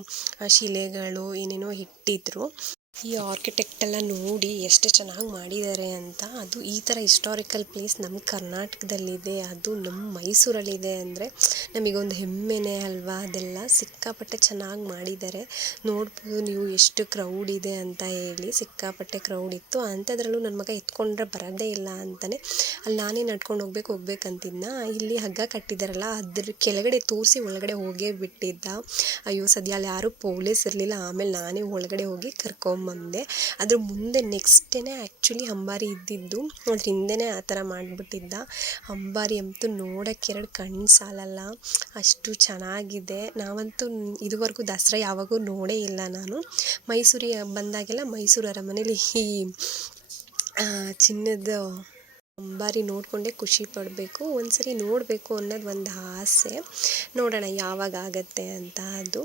ಶಿಲೆಗಳು ಏನೇನೋ ಇಟ್ಟಿದ್ರು. ಈ ಆರ್ಕಿಟೆಕ್ಟೆಲ್ಲ ನೋಡಿ ಎಷ್ಟು ಚೆನ್ನಾಗಿ ಮಾಡಿದ್ದಾರೆ ಅಂತ. ಅದು ಈ ಥರ ಹಿಸ್ಟಾರಿಕಲ್ ಪ್ಲೇಸ್ ನಮ್ಮ ಕರ್ನಾಟಕದಲ್ಲಿದೆ, ಅದು ನಮ್ಮ ಮೈಸೂರಲ್ಲಿದೆ ಅಂದರೆ ನಮಗೊಂದು ಹೆಮ್ಮೆನೇ ಅಲ್ವಾ. ಅದೆಲ್ಲ ಸಿಕ್ಕಾಪಟ್ಟೆ ಚೆನ್ನಾಗಿ ಮಾಡಿದ್ದಾರೆ. ನೋಡ್ಬೋದು ನೀವು ಎಷ್ಟು ಕ್ರೌಡ್ ಇದೆ ಅಂತ ಹೇಳಿ, ಸಿಕ್ಕಾಪಟ್ಟೆ ಕ್ರೌಡ್ ಇತ್ತು. ಅಂಥದ್ರಲ್ಲೂ ನನ್ನ ಮಗ ಎತ್ಕೊಂಡ್ರೆ ಬರೋದೇ ಇಲ್ಲ ಅಂತಲೇ ಅಲ್ಲಿ ನಾನೇ ನಡ್ಕೊಂಡು ಹೋಗ್ಬೇಕಂತಿದ್ನ. ಇಲ್ಲಿ ಹಗ್ಗ ಕಟ್ಟಿದ್ದಾರಲ್ಲ, ಅದ್ರ ಕೆಳಗಡೆ ತೋರಿಸಿ ಒಳಗಡೆ ಹೋಗೇ ಬಿಟ್ಟಿದ್ದ. ಅಯ್ಯೋ ಸದ್ಯ ಅಲ್ಲಿ ಯಾರೂ ಪೊಲೀಸ್ ಇರಲಿಲ್ಲ. ಆಮೇಲೆ ನಾನೇ ಒಳಗಡೆ ಹೋಗಿ ಕರ್ಕೊಂಬಂದೆ. ನೋಡ್ಕೊಂಬಂದೆ. ಅದ್ರ ಮುಂದೆ ನೆಕ್ಸ್ಟೇನೆ ಆ್ಯಕ್ಚುಲಿ ಅಂಬಾರಿ ಇದ್ದಿದ್ದು, ಅದ್ರ ಹಿಂದೆನೇ ಆ ಥರ ಮಾಡಿಬಿಟ್ಟಿದ್ದ. ಅಂಬಾರಿ ಅಂತೂ ನೋಡೋಕ್ಕೆ ಎರಡು ಕಣ್ಣು ಸಾಲಲ್ಲ, ಅಷ್ಟು ಚೆನ್ನಾಗಿದೆ. ನಾವಂತೂ ಇದುವರೆಗೂ ದಸರಾ ಯಾವಾಗೂ ನೋಡೇ ಇಲ್ಲ. ನಾನು ಮೈಸೂರಿಗೆ ಬಂದಾಗೆಲ್ಲ ಮೈಸೂರು ಅರಮನೇಲಿ ಈ ಚಿನ್ನದ ಅಂಬಾರಿ ನೋಡಿಕೊಂಡೇ ಖುಷಿ ಪಡಬೇಕು. ಒಂದ್ಸರಿ ನೋಡಬೇಕು ಅನ್ನೋದು ಒಂದು ಆಸೆ. ನೋಡೋಣ ಯಾವಾಗ ಆಗತ್ತೆ ಅಂತ. ಅದು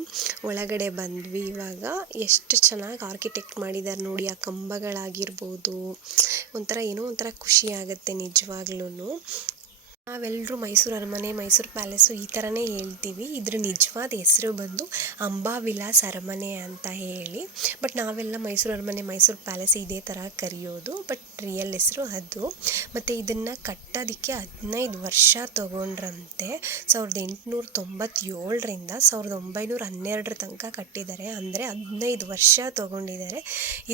ಒಳಗಡೆ ಬಂದ್ವಿ. ಇವಾಗ ಎಷ್ಟು ಚೆನ್ನಾಗಿ ಆರ್ಕಿಟೆಕ್ಟ್ ಮಾಡಿದ್ದಾರೆ ನೋಡಿ. ಆ ಕಂಬಗಳಾಗಿರ್ಬೋದು, ಏನೋ ಒಂಥರ ಖುಷಿ ಆಗುತ್ತೆ ನಿಜವಾಗ್ಲೂ. ನಾವೆಲ್ಲರೂ ಮೈಸೂರು ಅರಮನೆ, ಮೈಸೂರು ಪ್ಯಾಲೇಸು ಈ ಥರನೇ ಹೇಳ್ತೀವಿ. ಇದ್ರ ನಿಜವಾದ ಹೆಸರು ಬಂದು ಅಂಬಾವಿಲಾಸ್ ಅರಮನೆ ಅಂತ ಹೇಳಿ. ಬಟ್ ನಾವೆಲ್ಲ ಮೈಸೂರು ಅರಮನೆ, ಮೈಸೂರು ಪ್ಯಾಲೇಸ್ ಇದೇ ಥರ ಕರೆಯೋದು. ಬಟ್ ರಿಯಲ್ ಹೆಸರು ಅದು. ಮತ್ತು ಇದನ್ನು ಕಟ್ಟೋದಕ್ಕೆ 15 ವರ್ಷ ತೊಗೊಂಡ್ರಂತೆ. 1897ರಿಂದ 1912 ತನಕ ಕಟ್ಟಿದ್ದಾರೆ. ಅಂದರೆ 15 ವರ್ಷ ತೊಗೊಂಡಿದ್ದಾರೆ.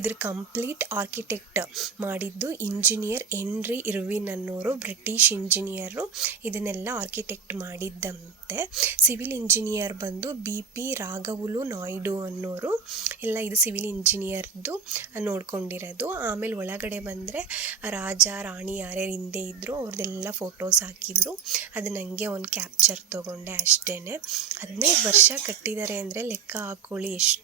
ಇದ್ರ ಕಂಪ್ಲೀಟ್ ಆರ್ಕಿಟೆಕ್ಟ್ ಮಾಡಿದ್ದು ಇಂಜಿನಿಯರ್ ಹೆನ್ರಿ ಇರ್ವಿನ್ ಅನ್ನೋರು, ಬ್ರಿಟಿಷ್ ಇಂಜಿನಿಯರು ಇದನ್ನೆಲ್ಲ ಆರ್ಕಿಟೆಕ್ಟ್ ಮಾಡಿದ್ದಂತೆ. ಸಿವಿಲ್ ಇಂಜಿನಿಯರ್ ಬಂದು BP ರಾಘವುಲು ನಾಯ್ಡು ಅನ್ನೋರು ಎಲ್ಲ ಇದು ಸಿವಿಲ್ ಇಂಜಿನಿಯರ್ದು ನೋಡ್ಕೊಂಡಿರೋದು. ಆಮೇಲೆ ಒಳಗಡೆ ಬಂದರೆ ರಾಜ ರಾಣಿ ಯಾರ್ಯಾರು ಹಿಂದೆ ಇದ್ದರು ಅವ್ರದ್ದೆಲ್ಲ ಫೋಟೋಸ್ ಹಾಕಿದ್ರು. ಅದನ್ನ ನನಗೆ ಒಂದು ಕ್ಯಾಪ್ಚರ್ ತೊಗೊಂಡೆ ಅಷ್ಟೇ. 15 ವರ್ಷ ಕಟ್ಟಿದ್ದಾರೆ ಅಂದರೆ ಲೆಕ್ಕ ಹಾಕ್ಕೊಳ್ಳಿ ಎಷ್ಟು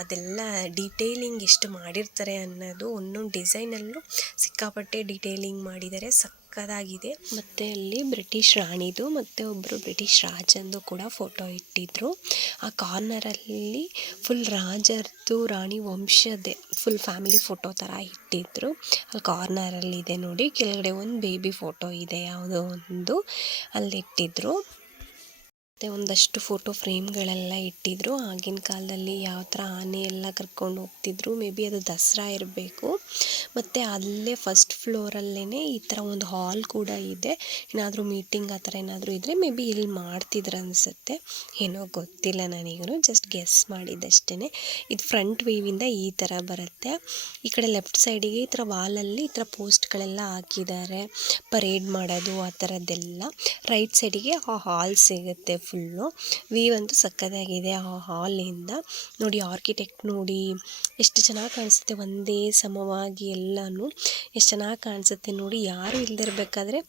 ಅದೆಲ್ಲ ಡೀಟೇಲಿಂಗ್ ಎಷ್ಟು ಮಾಡಿರ್ತಾರೆ ಅನ್ನೋದು. ಒಂದೊಂದು ಡಿಸೈನಲ್ಲೂ ಸಿಕ್ಕಾಪಟ್ಟೆ ಡೀಟೇಲಿಂಗ್ ಮಾಡಿದ್ದಾರೆ, ಸಕ್ಕತ್ತಾಗಿದೆ. ಮತ್ತು ಅಲ್ಲಿ ಬ್ರಿಟಿಷ್ ರಾಣಿದು ಮತ್ತು ಒಬ್ಬರು ಬ್ರಿಟಿಷ್ ರಾಜಂದು ಕೂಡ ಫೋಟೋ ಇಟ್ಟಿದ್ರು. ಆ ಕಾರ್ನರಲ್ಲಿ ಫುಲ್ ರಾಜರದು, ರಾಣಿ ವಂಶದೇ ಫುಲ್ ಫ್ಯಾಮಿಲಿ ಫೋಟೋ ಥರ ಇಟ್ಟಿದ್ರು. ಅಲ್ಲಿ ಕಾರ್ನರಲ್ಲಿದೆ ನೋಡಿ. ಕೆಳಗಡೆ ಒಂದು ಬೇಬಿ ಫೋಟೋ ಇದೆ ಯಾವುದೋ ಒಂದು, ಅಲ್ಲಿಟ್ಟಿದ್ರು. ಮತ್ತು ಒಂದಷ್ಟು ಫೋಟೋ ಫ್ರೇಮ್ಗಳೆಲ್ಲ ಇಟ್ಟಿದ್ರು. ಆಗಿನ ಕಾಲದಲ್ಲಿ ಯಾವ ಥರ ಆನೆ ಎಲ್ಲ ಕರ್ಕೊಂಡು ಹೋಗ್ತಿದ್ರು, ಮೇ ಬಿ ಅದು ದಸರಾ ಇರಬೇಕು. ಮತ್ತು ಅಲ್ಲೇ ಫಸ್ಟ್ ಫ್ಲೋರಲ್ಲೇ ಈ ಥರ ಒಂದು ಹಾಲ್ ಕೂಡ ಇದೆ. ಏನಾದರೂ ಮೀಟಿಂಗ್ ಆ ಥರ ಏನಾದರೂ ಇದ್ದರೆ ಮೇ ಬಿ ಇಲ್ಲಿ ಮಾಡ್ತಿದ್ರು ಅನಿಸುತ್ತೆ, ಏನೋ ಗೊತ್ತಿಲ್ಲ ನನಗೂ, ಜಸ್ಟ್ ಗೆಸ್ ಮಾಡಿದ್ದಷ್ಟೇ. ಇದು ಫ್ರಂಟ್ ವ್ಯೂವಿಂದ ಈ ಥರ ಬರುತ್ತೆ. ಈ ಕಡೆ ಲೆಫ್ಟ್ ಸೈಡಿಗೆ ಈ ಥರ ವಾಲಲ್ಲಿ ಈ ಥರ ಪೋಸ್ಟ್ಗಳೆಲ್ಲ ಹಾಕಿದ್ದಾರೆ, ಪರೇಡ್ ಮಾಡೋದು ಆ ಥರದ್ದೆಲ್ಲ. ರೈಟ್ ಸೈಡಿಗೆ ಆ ಹಾಲ್ ಸಿಗುತ್ತೆ. ಫುಲ್ಲು ವ್ಯೂ ಅಂತೂ ಸಕ್ಕತ್ತಾಗಿದೆ ಆ ಹಾಲಿಂದ. ನೋಡಿ ಆರ್ಕಿಟೆಕ್ಟ್ ನೋಡಿ ಎಷ್ಟು ಚೆನ್ನಾಗಿ ಕಾಣಿಸುತ್ತೆ, ಒಂದೇ ಸಮವಾಗಿ ಎಲ್ಲನೂ ಎಷ್ಟು ಚೆನ್ನಾಗಿ ಕಾಣಿಸುತ್ತೆ ನೋಡಿ. ಯಾರು ಇಲ್ದಿರಬೇಕಾದ್ರೆ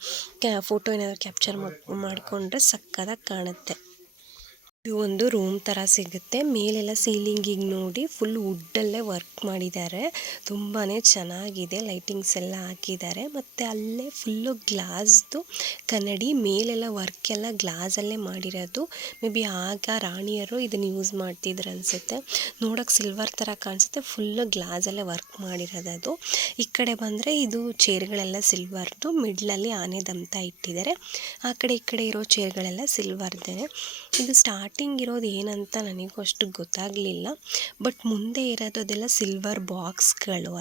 ಫೋಟೋ ಏನಾದರೂ ಕ್ಯಾಪ್ಚರ್ ಮಾಡಿಕೊಂಡ್ರೆ ಸಕ್ಕತ್ತಾಗಿ ಕಾಣುತ್ತೆ. ಇದು ಒಂದು ರೂಮ್ ಥರ ಸಿಗುತ್ತೆ. ಮೇಲೆಲ್ಲ ಸೀಲಿಂಗಿಗೆ ನೋಡಿ ಫುಲ್ ವುಡ್ಡಲ್ಲೇ ವರ್ಕ್ ಮಾಡಿದ್ದಾರೆ, ತುಂಬಾ ಚೆನ್ನಾಗಿದೆ. ಲೈಟಿಂಗ್ಸ್ ಎಲ್ಲ ಹಾಕಿದ್ದಾರೆ. ಮತ್ತು ಅಲ್ಲೇ ಫುಲ್ಲು ಗ್ಲಾಸ್ದು ಕನ್ನಡಿ, ಮೇಲೆಲ್ಲ ವರ್ಕ್ ಎಲ್ಲ ಗ್ಲಾಸಲ್ಲೇ ಮಾಡಿರೋದು. ಮೇ ಬಿ ಆಗ ರಾಣಿಯರು ಇದನ್ನು ಯೂಸ್ ಮಾಡ್ತಿದ್ರು ಅನಿಸುತ್ತೆ. ನೋಡೋಕೆ ಸಿಲ್ವರ್ ಥರ ಕಾಣಿಸುತ್ತೆ, ಫುಲ್ಲು ಗ್ಲಾಸಲ್ಲೇ ವರ್ಕ್ ಮಾಡಿರೋದು ಅದು. ಈ ಕಡೆ ಬಂದರೆ ಇದು ಚೇರ್ಗಳೆಲ್ಲ ಸಿಲ್ವರ್ದು, ಮಿಡ್ಲಲ್ಲಿ ಆನೆ ದಂತ ಇಟ್ಟಿದ್ದಾರೆ. ಆ ಕಡೆ ಈ ಕಡೆ ಇರೋ ಚೇರ್ಗಳೆಲ್ಲ ಸಿಲ್ವರ್ದೇ. ಇದು ಸ್ಟಾರ್ಟಿಂಗ್ ಇರೋದು ಏನಂತ ನನಗೂ ಅಷ್ಟು ಗೊತ್ತಾಗಲಿಲ್ಲ. ಬಟ್ ಮುಂದೆ ಇರೋದು ಅದೆಲ್ಲ ಸಿಲ್ವರ್ ಬಾಕ್ಸ್ಗಳು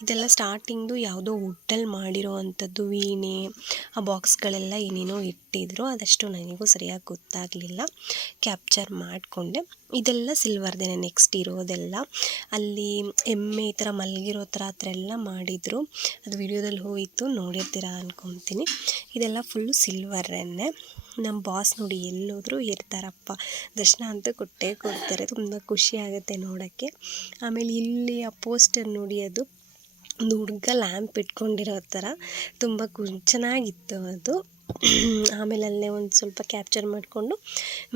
ಇದೆಲ್ಲ ಸ್ಟಾರ್ಟಿಂಗ್ದು ಯಾವುದೋ ವುಡ್ಡಲ್ಲಿ ಮಾಡಿರೋ ಅಂಥದ್ದು ವೀಣೆ, ಆ ಬಾಕ್ಸ್ಗಳೆಲ್ಲ ಏನೇನೋ ಇಟ್ಟಿದ್ರು. ಅದಷ್ಟು ನನಗೂ ಸರಿಯಾಗಿ ಗೊತ್ತಾಗಲಿಲ್ಲ, ಕ್ಯಾಪ್ಚರ್ ಮಾಡಿಕೊಂಡೆ. ಇದೆಲ್ಲ ಸಿಲ್ವರ್ದೇ ನೆಕ್ಸ್ಟ್ ಇರೋದೆಲ್ಲ. ಅಲ್ಲಿ ಎಮ್ಮೆ ಈ ಥರ ಮಲಗಿರೋ ಥರ ಆ ಥರ ಎಲ್ಲ ಮಾಡಿದರು. ಅದು ವಿಡಿಯೋದಲ್ಲಿ ಹೋಯಿತು, ನೋಡಿರ್ತೀರ ಅಂದ್ಕೊತೀನಿ. ಇದೆಲ್ಲ ಫುಲ್ಲು ಸಿಲ್ವರ್ರನ್ನೇ. ನಮ್ಮ ಬಾಸ್ ನೋಡಿ ಎಲ್ಲೋದ್ರೂ ಇರ್ತಾರಪ್ಪ, ದರ್ಶನ ಅಂತೂ ಕೊಟ್ಟೇ ಕೊಡ್ತಾರೆ. ತುಂಬ ಖುಷಿ ಆಗುತ್ತೆ ನೋಡೋಕ್ಕೆ. ಆಮೇಲೆ ಇಲ್ಲಿ ಆ ಪೋಸ್ಟರ್ ನೋಡಿ, ಅದು ಒಂದು ಹುಡುಗ ಲ್ಯಾಂಪ್ ಇಟ್ಕೊಂಡಿರೋ ಥರ ತುಂಬ ಚೆನ್ನಾಗಿತ್ತು ಅದು. ಆಮೇಲೆ ಅಲ್ಲೇ ಒಂದು ಸ್ವಲ್ಪ ಕ್ಯಾಪ್ಚರ್ ಮಾಡಿಕೊಂಡು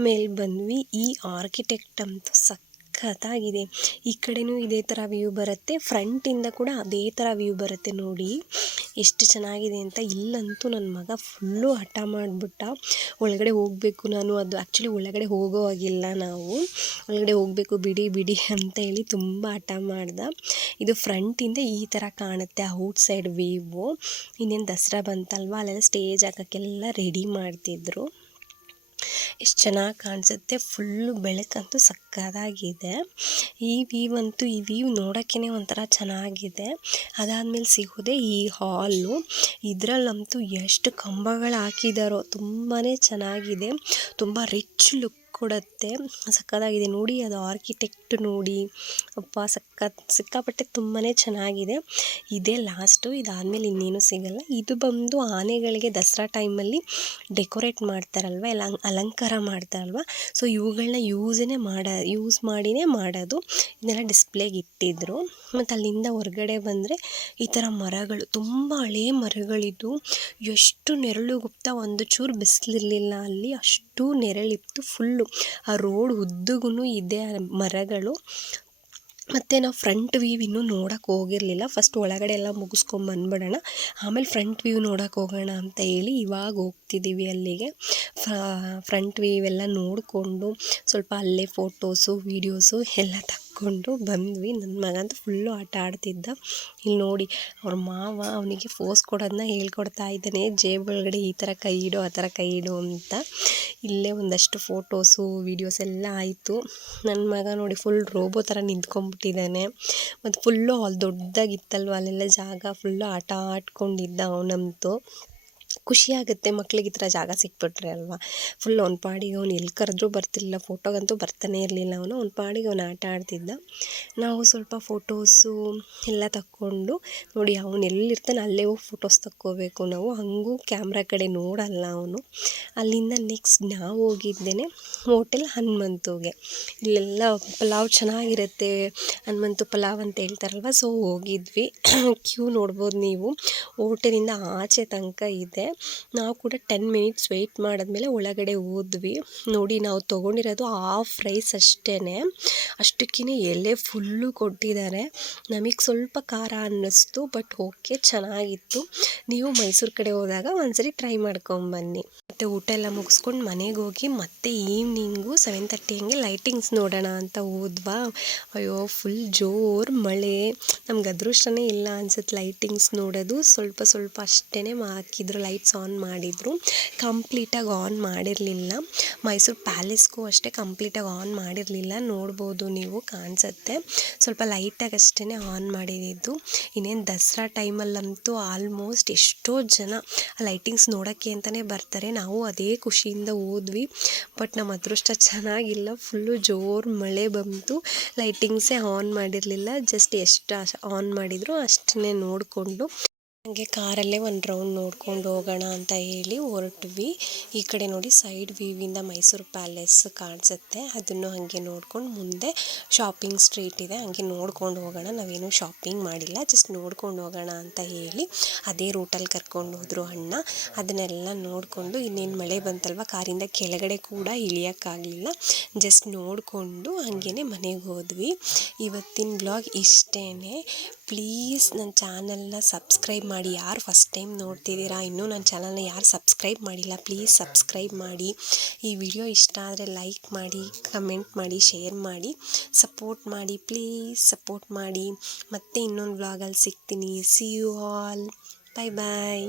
ಮೇಲೆ ಬಂದ್ವಿ. ಈ ಆರ್ಕಿಟೆಕ್ಟ್ ಅಂತೂ ಸಖತ್ತಾಗಿದೆ. ಈ ಕಡೆನೂ ಇದೇ ಥರ ವ್ಯೂ ಬರುತ್ತೆ, ಫ್ರಂಟಿಂದ ಕೂಡ ಅದೇ ಥರ ವ್ಯೂ ಬರುತ್ತೆ ನೋಡಿ ಎಷ್ಟು ಚೆನ್ನಾಗಿದೆ ಅಂತ. ಇಲ್ಲಂತೂ ನನ್ನ ಮಗ ಫುಲ್ಲು ಹಠ ಮಾಡಿಬಿಟ್ಟ, ಒಳಗಡೆ ಹೋಗಬೇಕು ನಾನು. ಅದು ಆ್ಯಕ್ಚುಲಿ ಒಳಗಡೆ ಹೋಗೋ ಹಾಗಿಲ್ಲ, ನಾವು ಒಳಗಡೆ ಹೋಗಬೇಕು ಬಿಡಿ ಬಿಡಿ ಅಂತ ಹೇಳಿ ತುಂಬ ಹಠ ಮಾಡ್ದ. ಇದು ಫ್ರಂಟಿಂದ ಈ ಥರ ಕಾಣುತ್ತೆ ಔಟ್ಸೈಡ್ ವ್ಯೂ. ಇನ್ನೇನು ದಸರಾ ಬಂತಲ್ವ, ಅಲ್ಲೆಲ್ಲ ಸ್ಟೇಜ್ ಹಾಕೋಕ್ಕೆಲ್ಲ ರೆಡಿ ಮಾಡ್ತಿದ್ರು. ಎಷ್ಟು ಚೆನ್ನಾಗಿ ಕಾಣಿಸುತ್ತೆ, ಫುಲ್ಲು ಬೆಳಕಂತೂ ಸಕ್ಕತ್ತಾಗಿದೆ. ಈ ವ್ಯೂ ನೋಡೋಕ್ಕೇ ಒಂಥರ ಚೆನ್ನಾಗಿದೆ. ಅದಾದಮೇಲೆ ಸಿಗೋದೆ ಈ ಹಾಲು. ಇದರಲ್ಲಂತೂ ಎಷ್ಟು ಕಂಬಗಳು ಹಾಕಿದಾರೋ, ತುಂಬಾ ಚೆನ್ನಾಗಿದೆ, ತುಂಬ ರಿಚ್ ಲುಕ್ ಕೊಡುತ್ತೆ. ಸಕ್ಕತ್ತಾಗಿದೆ ನೋಡಿ, ಅದು ಆರ್ಕಿಟೆಕ್ಟ್ ನೋಡಿ, ಅಪ್ಪ ಸಿಕ್ಕಾಪಟ್ಟೆ ತುಂಬಾ ಚೆನ್ನಾಗಿದೆ. ಇದೇ ಲಾಸ್ಟು, ಇದಾದಮೇಲೆ ಇನ್ನೇನು ಸಿಗಲ್ಲ. ಇದು ಬಂದು ಆನೆಗಳಿಗೆ ದಸರಾ ಟೈಮಲ್ಲಿ ಡೆಕೋರೇಟ್ ಮಾಡ್ತಾರಲ್ವ, ಎಲ್ಲ ಅಲಂಕಾರ ಮಾಡ್ತಾರಲ್ವ, ಸೊ ಇವುಗಳನ್ನ ಯೂಸ್ ಮಾಡಿನೇ ಮಾಡೋದು. ಇದನ್ನೆಲ್ಲ ಡಿಸ್ಪ್ಲೇಗೆ ಇಟ್ಟಿದ್ರು. ಮತ್ತು ಅಲ್ಲಿಂದ ಹೊರಗಡೆ ಬಂದರೆ ಈ ಥರ ಮರಗಳು, ತುಂಬ ಹಳೇ ಮರಗಳಿದ್ದು, ಎಷ್ಟು ನೆರಳು ಗೊತ್ತಾ, ಒಂದು ಚೂರು ಬಿಸಿಲಿರಲಿಲ್ಲ ಅಲ್ಲಿ, ಅಷ್ಟು ನೆರಳಿತ್ತು ಫುಲ್ಲು. ಆ ರೋಡ್ ಉದ್ದಗೂ ಇದೆ ಮರಗಳು. ಮತ್ತು ನಾವು ಫ್ರಂಟ್ ವ್ಯೂ ಇನ್ನೂ ನೋಡೋಕೆ ಹೋಗಿರಲಿಲ್ಲ. ಫಸ್ಟ್ ಒಳಗಡೆ ಎಲ್ಲ ಮುಗಿಸ್ಕೊಂಬಂದ್ಬಿಡೋಣ, ಆಮೇಲೆ ಫ್ರಂಟ್ ವ್ಯೂ ನೋಡೋಕೆ ಹೋಗೋಣ ಅಂತ ಹೇಳಿ ಇವಾಗ ಹೋಗ್ತಿದ್ದೀವಿ ಅಲ್ಲಿಗೆ. ಫ್ರಂಟ್ ವ್ಯೂ ಎಲ್ಲ ನೋಡಿಕೊಂಡು ಸ್ವಲ್ಪ ಅಲ್ಲೇ ಫೋಟೋಸು ವೀಡಿಯೋಸು ಎಲ್ಲ ತಕ್ಕೊಂಡು ಬಂದ್ವಿ. ನನ್ನ ಮಗ ಅಂತೂ ಫುಲ್ಲು ಆಟ ಆಡ್ತಿದ್ದ. ಇಲ್ಲಿ ನೋಡಿ, ಅವ್ರ ಮಾವ ಅವನಿಗೆ ಫೋಸ್ ಕೊಡೋದನ್ನ ಹೇಳ್ಕೊಡ್ತಾ ಇದ್ದಾನೆ, ಜೇಬೊಳಗಡೆ ಈ ಥರ ಕೈ ಇಡು, ಆ ಥರ ಕೈ ಇಡು ಅಂತ. ಇಲ್ಲೇ ಒಂದಷ್ಟು ಫೋಟೋಸು ವೀಡಿಯೋಸ್ ಎಲ್ಲ ಆಯಿತು. ನನ್ನ ಮಗ ನೋಡಿ ಫುಲ್ ರೋಬೋ ಥರ ನಿಂತ್ಕೊಂಡ್ಬಿಟ್ಟಿದ್ದಾನೆ. ಮತ್ತು ಫುಲ್ಲು ಅಲ್ಲಿ ದೊಡ್ಡದಾಗಿತ್ತಲ್ವ, ಅಲ್ಲೆಲ್ಲ ಜಾಗ ಫುಲ್ಲು ಆಟ ಆಡ್ಕೊಂಡಿದ್ದ ಅವನಂತೂ. ಖುಷಿಯಾಗುತ್ತೆ ಮಕ್ಳಿಗೆ ಈ ಥರ ಜಾಗ ಸಿಕ್ಬಿಟ್ರೆ ಅಲ್ವಾ. ಫುಲ್ ಅವ್ನ ಪಾಡಿಗೆ ಅವ್ನು ಎಲ್ಲಿ ಕರೆದ್ರೂ ಬರ್ತಿರಲಿಲ್ಲ, ಫೋಟೋಗಂತೂ ಬರ್ತಾನೆ ಇರಲಿಲ್ಲ ಅವನು. ಅವ್ನ ಪಾಡಿಗೆ ಅವನು ಆಟ ಆಡ್ತಿದ್ದ. ನಾವು ಸ್ವಲ್ಪ ಫೋಟೋಸು ಎಲ್ಲ ತಕ್ಕೊಂಡು ನೋಡಿ, ಅವನು ಎಲ್ಲಿರ್ತಾನೆ ಅಲ್ಲೇ ಹೋಗಿ ಫೋಟೋಸ್ ತಕ್ಕೋಬೇಕು ನಾವು, ಹಾಗೂ ಕ್ಯಾಮ್ರಾ ಕಡೆ ನೋಡಲ್ಲ ಅವನು. ಅಲ್ಲಿಂದ ನೆಕ್ಸ್ಟ್ ನಾವು ಹೋಗಿದ್ದೇನೆ ಹೋಟೆಲ್ ಹನುಮಂತುಗೆ. ಇಲ್ಲೆಲ್ಲ ಪಲಾವ್ ಚೆನ್ನಾಗಿರುತ್ತೆ, ಹನುಮಂತು ಪಲಾವ್ ಅಂತ ಹೇಳ್ತಾರಲ್ವ, ಸೊ ಹೋಗಿದ್ವಿ. ಕ್ಯೂ ನೋಡ್ಬೋದು ನೀವು, ಹೋಟೆಲಿಂದ ಆಚೆ ತನಕ ಇದೆ. ನಾವು ಕೂಡ 10 ಮಿನಿಟ್ಸ್ ವೆಯ್ಟ್ ಮಾಡಿದ್ಮೇಲೆ ಒಳಗಡೆ ಹೋದ್ವಿ. ನೋಡಿ, ನಾವು ತೊಗೊಂಡಿರೋದು ಹಾಫ್ ರೈಸ್ ಅಷ್ಟೇ, ಅಷ್ಟಕ್ಕೇ ಎಲೆ ಫುಲ್ಲು ಕೊಟ್ಟಿದ್ದಾರೆ. ನಮಗೆ ಸ್ವಲ್ಪ ಖಾರ ಅನ್ನಿಸ್ತು, ಬಟ್ ಓಕೆ, ಚೆನ್ನಾಗಿತ್ತು. ನೀವು ಮೈಸೂರು ಕಡೆ ಹೋದಾಗ ಒಂದ್ಸರಿ ಟ್ರೈ ಮಾಡ್ಕೊಂಬನ್ನಿ. ಮತ್ತು ಊಟ ಎಲ್ಲ ಮುಗಿಸ್ಕೊಂಡು ಮನೆಗೆ ಹೋಗಿ ಮತ್ತೆ ಈವ್ನಿಂಗು 7:30 ಹಂಗೆ ಲೈಟಿಂಗ್ಸ್ ನೋಡೋಣ ಅಂತ ಹೋದ್ವಾ. ಅಯ್ಯೋ ಫುಲ್ ಜೋರು ಮಳೆ, ನಮ್ಗೆ ಅದೃಷ್ಟನೇ ಇಲ್ಲ ಅನ್ಸುತ್ತೆ ಲೈಟಿಂಗ್ಸ್ ನೋಡೋದು. ಸ್ವಲ್ಪ ಸ್ವಲ್ಪ ಅಷ್ಟೇ ಹಾಕಿದ್ರು, ಲೈಟ್ಸ್ ಆನ್ ಮಾಡಿದರು, ಕಂಪ್ಲೀಟಾಗಿ ಆನ್ ಮಾಡಿರಲಿಲ್ಲ. ಮೈಸೂರು ಪ್ಯಾಲೇಸ್ಗೂ ಅಷ್ಟೇ ಕಂಪ್ಲೀಟಾಗಿ ಆನ್ ಮಾಡಿರಲಿಲ್ಲ, ನೋಡ್ಬೋದು ನೀವು, ಕಾಣಿಸುತ್ತೆ. ಸ್ವಲ್ಪ ಲೈಟಾಗಿ ಅಷ್ಟೇ ಆನ್ ಮಾಡಿದ್ದು. ಇನ್ನೇನು ದಸರಾ ಟೈಮಲ್ಲಂತೂ ಆಲ್ಮೋಸ್ಟ್ ಎಷ್ಟೋ ಜನ ಲೈಟಿಂಗ್ಸ್ ನೋಡೋಕ್ಕೆ ಅಂತಲೇ ಬರ್ತಾರೆ. ನಾವು ಅದೇ ಖುಷಿಯಿಂದ ಹೋದ್ವಿ, ಬಟ್ ನಮ್ಮ ಅದೃಷ್ಟ ಚೆನ್ನಾಗಿಲ್ಲ, ಫುಲ್ಲು ಜೋರು ಮಳೆ ಬಂತು. ಲೈಟಿಂಗ್ಸೇ ಆನ್ ಮಾಡಿರಲಿಲ್ಲ, ಜಸ್ಟ್ ಎಷ್ಟು ಆನ್ ಮಾಡಿದ್ರು ಅಷ್ಟನ್ನೇ ನೋಡಿಕೊಂಡು ಹಾಗೆ ಕಾರಲ್ಲೇ ಒಂದು ರೌಂಡ್ ನೋಡ್ಕೊಂಡು ಹೋಗೋಣ ಅಂತ ಹೇಳಿ ಹೊರಟ್ವಿ. ಈ ಕಡೆ ನೋಡಿ, ಸೈಡ್ ವ್ಯೂವಿಂದ ಮೈಸೂರು ಪ್ಯಾಲೇಸ್ ಕಾಣಿಸುತ್ತೆ, ಅದನ್ನು ಹಾಗೆ ನೋಡ್ಕೊಂಡು ಮುಂದೆ ಶಾಪಿಂಗ್ ಸ್ಟ್ರೀಟ್ ಇದೆ, ಹಾಗೆ ನೋಡ್ಕೊಂಡು ಹೋಗೋಣ. ನಾವೇನು ಶಾಪಿಂಗ್ ಮಾಡಿಲ್ಲ, ಜಸ್ಟ್ ನೋಡ್ಕೊಂಡು ಹೋಗೋಣ ಅಂತ ಹೇಳಿ ಅದೇ ರೂಟಲ್ಲಿ ಕರ್ಕೊಂಡು ಹೋದರು ಅಣ್ಣ. ಅದನ್ನೆಲ್ಲ ನೋಡಿಕೊಂಡು, ಇನ್ನೇನು ಮಳೆ ಬಂತಲ್ವ, ಕಾರಿಂದ ಕೆಳಗಡೆ ಕೂಡ ಇಳಿಯೋಕ್ಕಾಗಲಿಲ್ಲ, ಜಸ್ಟ್ ನೋಡಿಕೊಂಡು ಹಾಗೇ ಮನೆಗೆ ಹೋದ್ವಿ. ಇವತ್ತಿನ ಬ್ಲಾಗ್ ಇಷ್ಟೇ. ಪ್ಲೀಸ್ ನನ್ನ ಚಾನಲ್ನ ಸಬ್ಸ್ಕ್ರೈಬ್ ಮಾಡಿ. ಯಾರು ಫಸ್ಟ್ ಟೈಮ್ ನೋಡ್ತಿದ್ದೀರಾ, ಇನ್ನೂ ನನ್ನ ಚಾನಲ್ನ ಯಾರು ಸಬ್ಸ್ಕ್ರೈಬ್ ಮಾಡಿಲ್ಲ, ಪ್ಲೀಸ್ ಸಬ್ಸ್ಕ್ರೈಬ್ ಮಾಡಿ. ಈ ವಿಡಿಯೋ ಇಷ್ಟ ಆದರೆ ಲೈಕ್ ಮಾಡಿ, ಕಮೆಂಟ್ ಮಾಡಿ, ಶೇರ್ ಮಾಡಿ, ಸಪೋರ್ಟ್ ಮಾಡಿ, ಪ್ಲೀಸ್ ಸಪೋರ್ಟ್ ಮಾಡಿ. ಮತ್ತೆ ಇನ್ನೊಂದು ವ್ಲಾಗಲ್ಲಿ ಸಿಗ್ತೀನಿ. See you all, bye bye.